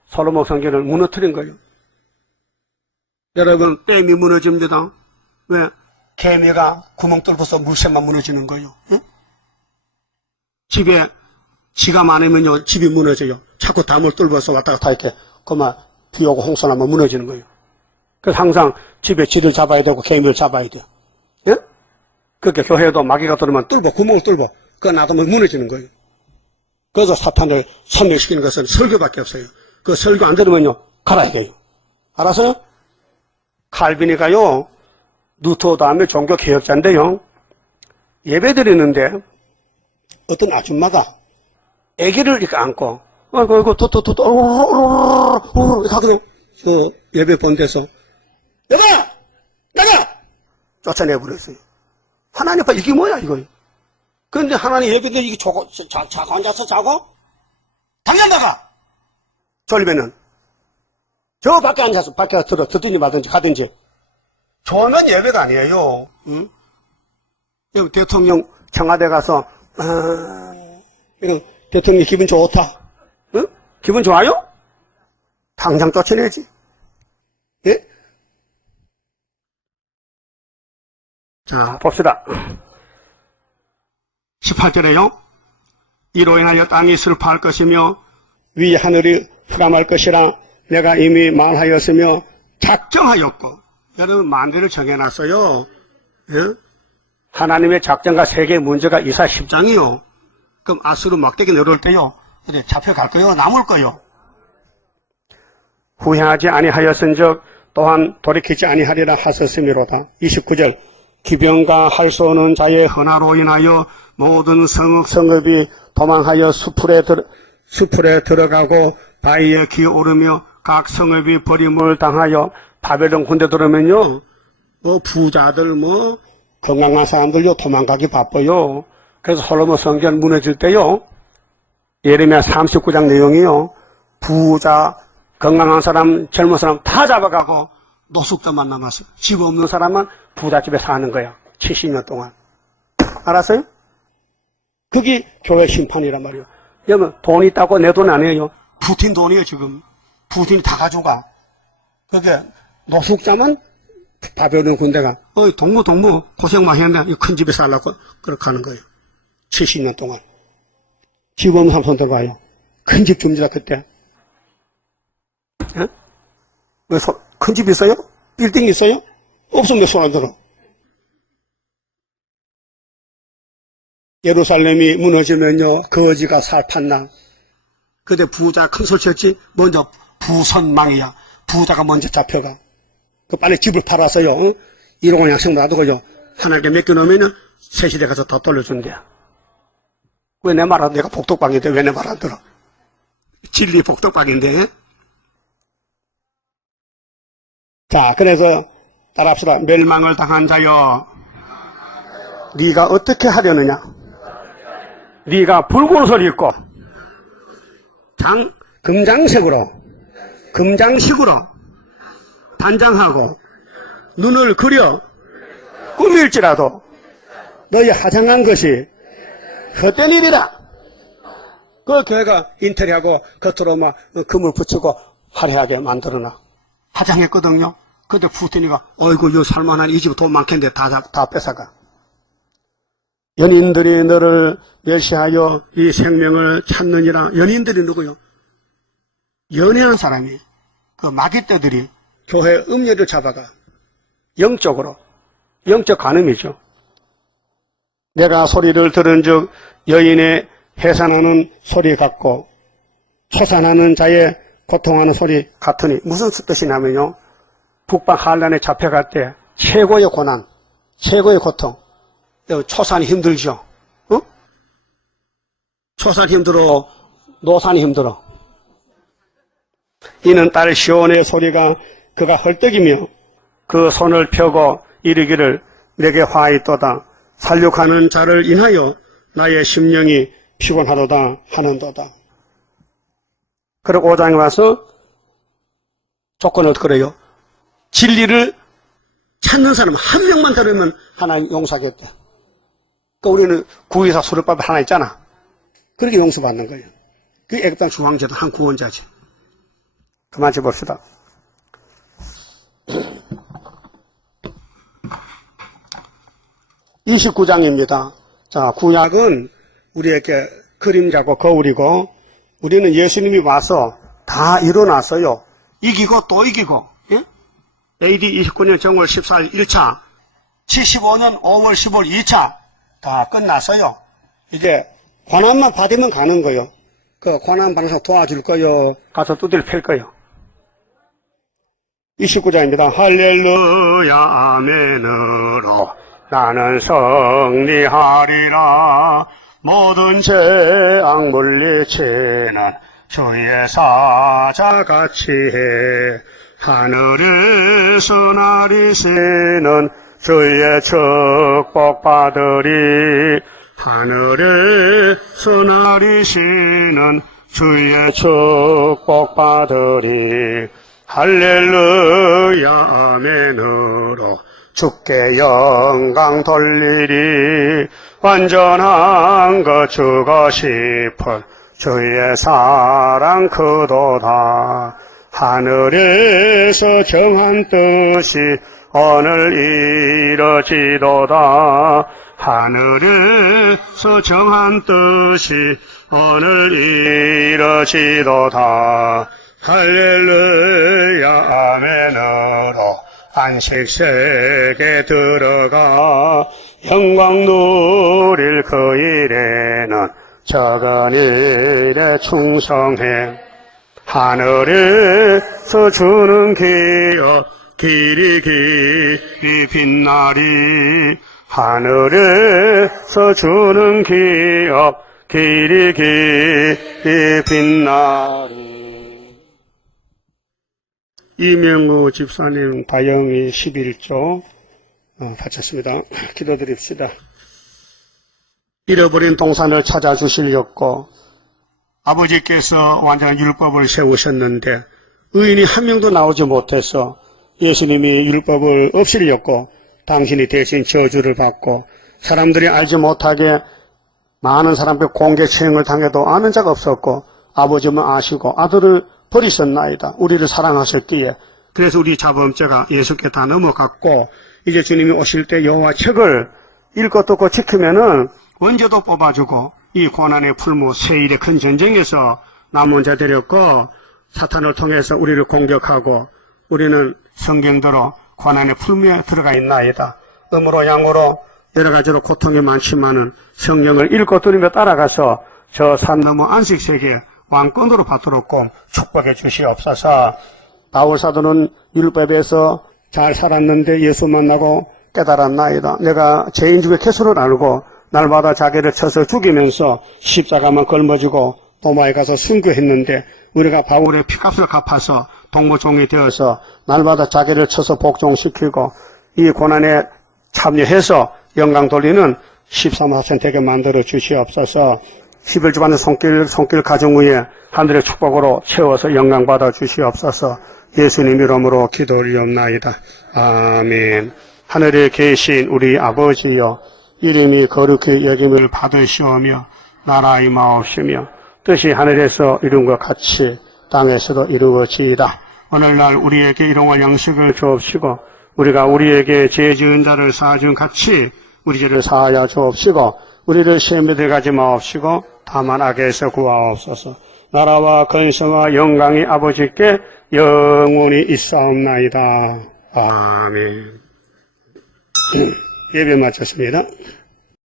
솔로몬 성전을 무너뜨린 거예요. 여러분, 댐이 무너집니다. 왜? 개미가 구멍 뚫어서 물새만 무너지는 거예요. 응? 집에 지가 많으면요, 집이 무너져요. 자꾸 담을 뚫어서 왔다 갔다 이렇게, 그만 비 오고 홍수 나면 무너지는 거예요. 그래서 항상 집에 쥐를 잡아야 되고 개미를 잡아야 돼요. 예? 그렇게 교회에도 마귀가 들어오면 구멍을 뚫어. 그거 놔두면 무너지는 거예요. 그래서 사탄을 천명시키는 것은 설교밖에 없어요. 그 설교 안 들으면요, 갈아야 돼요. 알았어요? 칼빈이가요, 루터 다음에 종교 개혁자인데요, 예배 드리는데 어떤 아줌마가 아기를 이렇게 안고, 이렇게 하거든요. 그 예배 본 데서, 나가! 쫓아내버렸어요. 하나님 앞에 이게 뭐야, 이거. 그런데 하나님 예배 때 이게 자고 앉아서 자고? 당장 나가! 졸리면은, 저 밖에 앉아서, 밖에 듣든지 말든지 가든지. 좋은 건 예배가 아니에요. 응? 대통령 청와대 가서, 이거 대통령 기분 좋다. 응? 기분 좋아요? 당장 쫓아내지. 예? 자, 봅시다. 18절에요. 이로 인하여 땅이 슬퍼할 것이며 위 하늘이 흑암할 것이라 내가 이미 말하였으며 작정하였고. 여러분, 만대를 정해놨어요. 예? 하나님의 작정과 세계의 문제가 이사 10장이요. 그럼 아수르 막대기 내려올 때요. 근데 잡혀갈 거요? 남을 거요? 후회하지 아니하였은즉 또한 돌이키지 아니하리라 하셨음이로다. 29절. 기병과 할 수 없는 자의 헌화로 인하여 모든 성읍이 도망하여 수풀에 들어가고 바위에 기어오르며 각 성읍이 버림을 당하여 바벨론 군대 들어오면요, 부자들, 건강한 사람들요, 도망가기 바빠요. 그래서 솔로몬 성전 무너질 때요, 예레미야 39장 내용이요, 부자, 건강한 사람, 젊은 사람 다 잡아가고 노숙자만 남았어요. 집 없는 사람은 부잣집에 사는 거야. 70년 동안. 알았어요? 그게 교회 심판이란 말이에요. 여러분, 돈 있다고 내 돈 아니에요. 푸틴 돈이에요, 지금. 푸틴이 다 가져가. 그게 노숙자만 바벨론 군대가, 동무, 고생 많이 했네. 이 큰 집에 살라고, 그렇게 하는 거예요. 70년 동안. 집 없는 사람 손 들어봐요. 큰 집 줍니다, 그때. 예? 왜 큰 집 있어요? 빌딩 있어요? 없으면 왜 손 안 들어? 예루살렘이 무너지면요, 거지가 살판나. 그때 부자 큰 소리 쳤지, 먼저 부선망이야. 부자가 먼저 잡혀가. 그 빨리 집을 팔아서요, 일용할 양식 놔두고요, 하나님께 맡겨놓으면 새시대 가서 더 돌려준대요. 왜 내 말 안, 내가 복덕방인데 왜 내 말 안 들어? 진리 복덕방인데. 자, 그래서 따라합시다. 멸망을 당한 자여, 네가 어떻게 하려느냐? 네가 붉은 옷을 입고 금장식으로 단장하고 눈을 그려 꾸밀지라도 너희 화장한 것이 헛된 일이라. 그 교회가 인테리어하고 겉으로 막 금을 붙이고 화려하게 만들어놔. 화장했거든요. 근데 푸틴이가 어이구 이 살만한 이 집 돈 많겠는데 다 뺏어가. 연인들이 너를 멸시하여 이 생명을 찾느니라. 연인들이 누구요? 연애하는 사람이, 그 마귀떼들이 교회 음료를 잡아가. 영적으로. 영적 간음이죠. 내가 소리를 들은 즉 여인의 해산하는 소리 같고 초산하는 자의 고통하는 소리 같으니. 무슨 뜻이냐면요, 북방 한란에 잡혀갈 때 최고의 고난, 최고의 고통. 초산이 힘들죠. 초산이 힘들어, 노산이 힘들어. 이는 딸 시온의 소리가 그가 헐떡이며 그 손을 펴고 이르기를 내게 화 있도다. 살육하는 자를 인하여 나의 심령이 피곤하도다 하는도다. 그리고 5장에 와서 조건은 그래요. 진리를 찾는 사람 한 명만 들으면 하나님 용서하겠대. 그러니까 우리는 구의사 수료법 하나 있잖아. 그렇게 용서받는 거예요. 그게 애굽 땅 중앙제도 한 구원자지. 그만 짚읍시다. 29장입니다. 자, 구약은 우리에게 그림자고 거울이고 우리는 예수님이 와서 다 일어났어요. 이기고 또 이기고, 예? AD 29년 정월 14일 1차, 75년 5월 15일 2차 다 끝났어요. 이제 고난만 받으면 가는 거요. 그 고난 받는 사람 도와줄 거요. 가서 두드려 팰 거요. 29장입니다. 할렐루야 아멘으로 나는 승리하리라. 모든 죄악 물리치는 주의 사자같이 해. 하늘에서 나리시는 주의 축복 받으리. 하늘에서 나리시는 주의 축복 받으리. 할렐루야 아멘으로 주께 영광 돌리리. 완전한 것 주고 싶은 주의 사랑 크도다. 하늘에서 정한 뜻이 오늘 이뤄지도다. 하늘에서 정한 뜻이 오늘 이뤄지도다. 할렐루야 아멘으로 안식세계 들어가 영광 누릴 그 일에는 적은 일에 충성해. 하늘에서 주는 기업 길이 길이 빛나리. 하늘에서 주는 기업 길이 길이 빛나리. 이명우 집사님 다영이 11조 바쳤습니다. 기도드립시다. 잃어버린 동산을 찾아주시려고 아버지께서 완전한 율법을 세우셨는데 의인이 한 명도 나오지 못해서 예수님이 율법을 없애려고 당신이 대신 저주를 받고 사람들이 알지 못하게 많은 사람들 공개처형을 당해도 아는 자가 없었고 아버지만 아시고 아들을 버리셨나이다. 우리를 사랑하셨기에. 그래서 우리 자범죄가 예수께 다 넘어갔고 이제 주님이 오실 때 여호와 책을 읽고 듣고 지키면은 언제도 뽑아주고 이 고난의 풀무 세일의 큰 전쟁에서 남은 자 데렸고 사탄을 통해서 우리를 공격하고 우리는 성경대로 고난의 풀무에 들어가 있나이다. 음으로 양으로 여러 가지로 고통이 많지만은 성경을 읽고 들으며 따라가서 저 산 너머 안식세계 왕권으로 받도록 축복해 주시옵소서. 바울 사도는 율법에서 잘 살았는데 예수 만나고 깨달았나이다. 내가 죄인 중에 개수를 알고 날마다 자기를 쳐서 죽이면서 십자가만 걸머지고 도마에 가서 순교했는데 우리가 바울의 피값을 갚아서 동무종이 되어서 날마다 자기를 쳐서 복종시키고 이 고난에 참여해서 영광 돌리는 13하sen 되게 만들어 주시옵소서. 11주간의 손길 가정 위에 하늘의 축복으로 채워서 영광 받아 주시옵소서. 예수님 이름으로 기도 올리옵나이다. 아멘. 하늘에 계신 우리 아버지여, 이름이 거룩히 여김을 받으시오며 나라 임하옵시며 뜻이 하늘에서 이룬 것 같이 땅에서도 이루어지이다. 오늘날 우리에게 일용할 양식을 주옵시고 우리가 우리에게 죄 지은 자를 사준 같이 우리 죄를 사하여 주옵시고 우리를 시험에 들어가지 마옵시고 다만 악에서 구하옵소서. 나라와 건성과 영광이 아버지께 영원히 있사옵나이다. 아멘. 예배 마쳤습니다.